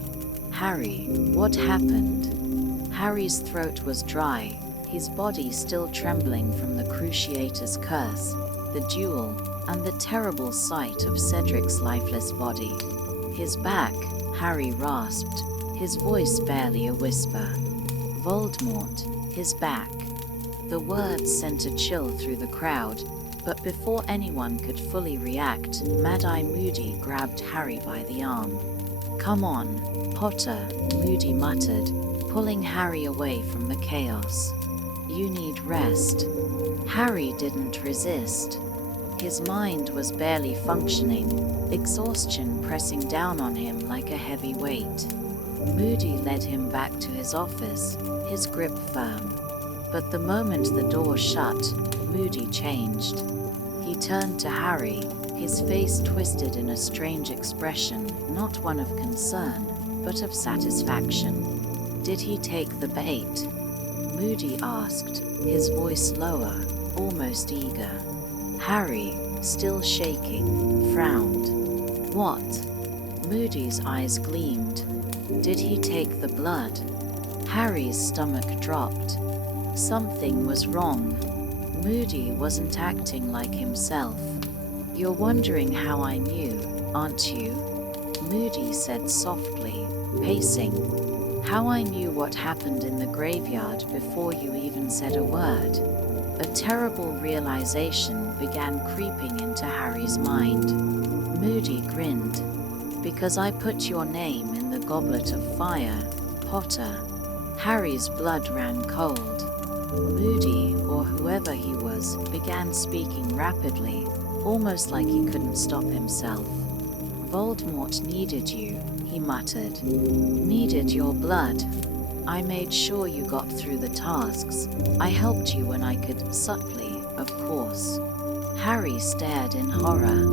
"Harry, what happened?" Harry's throat was dry, his body still trembling from the Cruciator's curse, the duel, and the terrible sight of Cedric's lifeless body. "His back," Harry rasped, his voice barely a whisper. "Voldemort, his back." The words sent a chill through the crowd, but before anyone could fully react, Mad-Eye Moody grabbed Harry by the arm. "Come on, Potter," Moody muttered, pulling Harry away from the chaos. "You need rest." Harry didn't resist. His mind was barely functioning, exhaustion pressing down on him like a heavy weight. Moody led him back to his office, his grip firm. But the moment the door shut, Moody changed. He turned to Harry, his face twisted in a strange expression, not one of concern, but of satisfaction. "Did he take the bait?" Moody asked, his voice lower, almost eager. Harry, still shaking, frowned. "What?" Moody's eyes gleamed. "Did he take the blood?" Harry's stomach dropped. Something was wrong. Moody wasn't acting like himself. "You're wondering how I knew, aren't you?" Moody said softly, pacing. "How I knew what happened in the graveyard before you even said a word." A terrible realization began creeping into Harry's mind. Moody grinned. "Because I put your name in the Goblet of Fire, Potter." Harry's blood ran cold. Moody, or whoever he was, began speaking rapidly, almost like he couldn't stop himself. "Voldemort needed you," he muttered. "Needed your blood. I made sure you got through the tasks. I helped you when I could, subtly, of course." Harry stared in horror.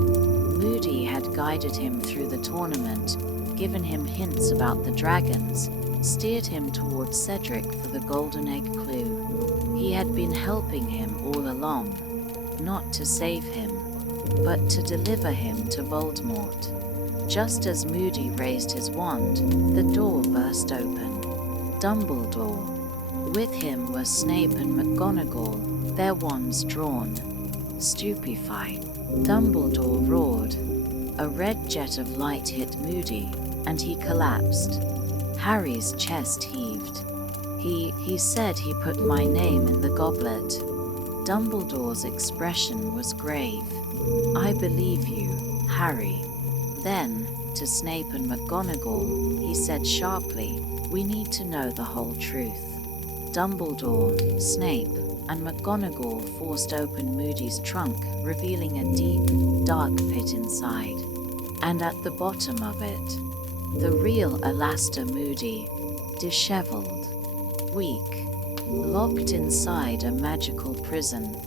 Moody had guided him through the tournament, given him hints about the dragons, steered him towards Cedric for the golden egg clue. He had been helping him all along, not to save him, but to deliver him to Voldemort. Just as Moody raised his wand, the door burst open. Dumbledore. With him were Snape and McGonagall, their wands drawn. Stupefied, Dumbledore roared. A red jet of light hit Moody, and he collapsed. Harry's chest heaved. He said he put my name in the goblet." Dumbledore's expression was grave. "I believe you, Harry." Then, to Snape and McGonagall, he said sharply, "We need to know the whole truth." Dumbledore, Snape, and McGonagall forced open Moody's trunk, revealing a deep, dark pit inside. And at the bottom of it, the real Alastair Moody, disheveled, weak, locked inside a magical prison.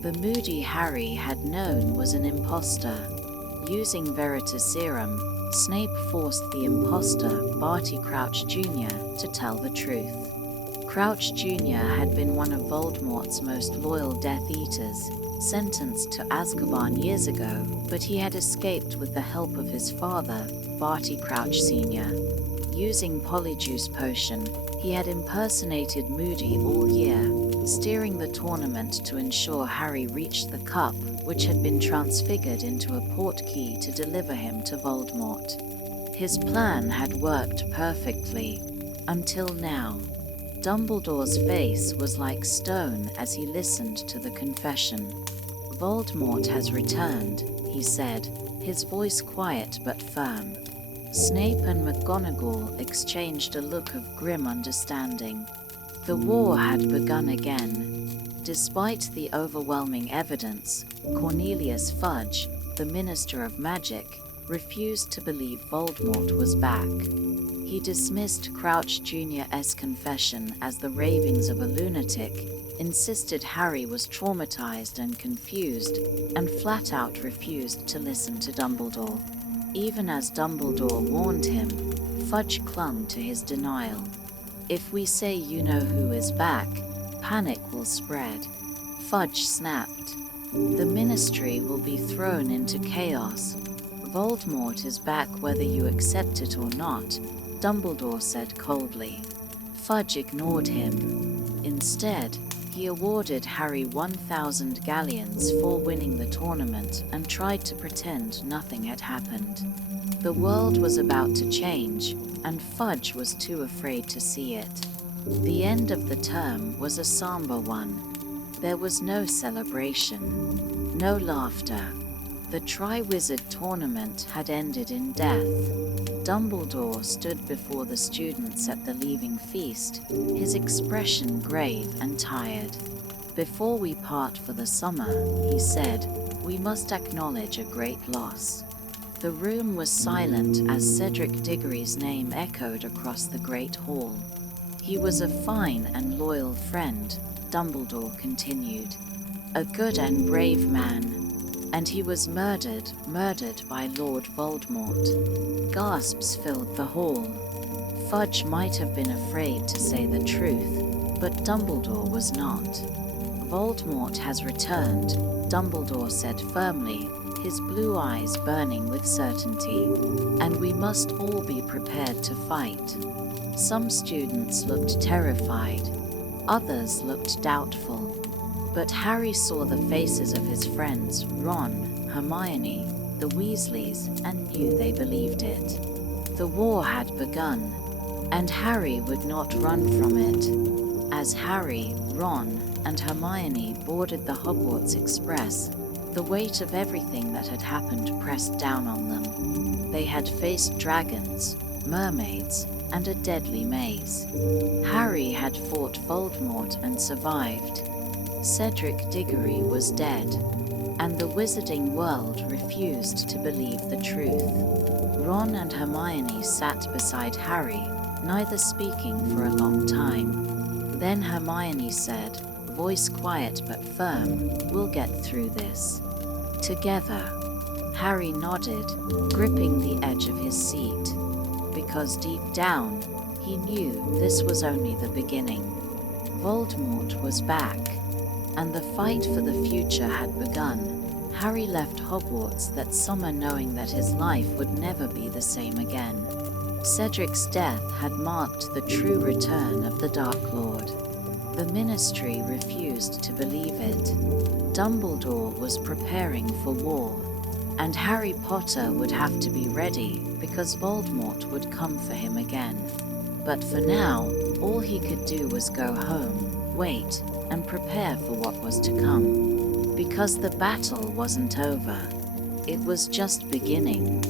The Moody Harry had known was an imposter. Using Veritaserum, Snape forced the imposter, Barty Crouch Jr., to tell the truth. Crouch Jr. had been one of Voldemort's most loyal Death Eaters, sentenced to Azkaban years ago, but he had escaped with the help of his father, Barty Crouch Sr. Using Polyjuice Potion, he had impersonated Moody all year, steering the tournament to ensure Harry reached the cup, which had been transfigured into a portkey to deliver him to Voldemort. His plan had worked perfectly, until now. Dumbledore's face was like stone as he listened to the confession. "Voldemort has returned," he said, his voice quiet but firm. Snape and McGonagall exchanged a look of grim understanding. The war had begun again. Despite the overwhelming evidence, Cornelius Fudge, the Minister of Magic, refused to believe Voldemort was back. He dismissed Crouch Jr.'s confession as the ravings of a lunatic, insisted Harry was traumatized and confused, and flat out refused to listen to Dumbledore. Even as Dumbledore warned him, Fudge clung to his denial. If we say you know who is back, panic will spread. Fudge snapped. The Ministry will be thrown into chaos. Voldemort is back whether you accept it or not, Dumbledore said coldly. Fudge ignored him. Instead, he awarded Harry 1,000 galleons for winning the tournament and tried to pretend nothing had happened. The world was about to change, and Fudge was too afraid to see it. The end of the term was a somber one. There was no celebration, no laughter. The Triwizard Tournament had ended in death. Dumbledore stood before the students at the leaving feast, his expression grave and tired. Before we part for the summer, he said, we must acknowledge a great loss. The room was silent as Cedric Diggory's name echoed across the great hall. He was a fine and loyal friend, Dumbledore continued. A good and brave man. And he was murdered by Lord Voldemort. Gasps filled the hall. Fudge might have been afraid to say the truth, but Dumbledore was not. Voldemort has returned, Dumbledore said firmly, his blue eyes burning with certainty. And we must all be prepared to fight. Some students looked terrified. Others looked doubtful. But Harry saw the faces of his friends, Ron, Hermione, the Weasleys, and knew they believed it. The war had begun, and Harry would not run from it. As Harry, Ron, and Hermione boarded the Hogwarts Express, the weight of everything that had happened pressed down on them. They had faced dragons, mermaids, and a deadly maze. Harry had fought Voldemort and survived. Cedric Diggory was dead, and the wizarding world refused to believe the truth. Ron and Hermione sat beside Harry, neither speaking for a long time. Then Hermione said, voice quiet but firm, we'll get through this. Together. Harry nodded, gripping the edge of his seat, because deep down, he knew this was only the beginning. Voldemort was back. And the fight for the future had begun. Harry left Hogwarts that summer knowing that his life would never be the same again. Cedric's death had marked the true return of the Dark Lord. The Ministry refused to believe it. Dumbledore was preparing for war, and Harry Potter would have to be ready because Voldemort would come for him again. But for now, all he could do was go home, wait, and prepare for what was to come. Because the battle wasn't over. It was just beginning.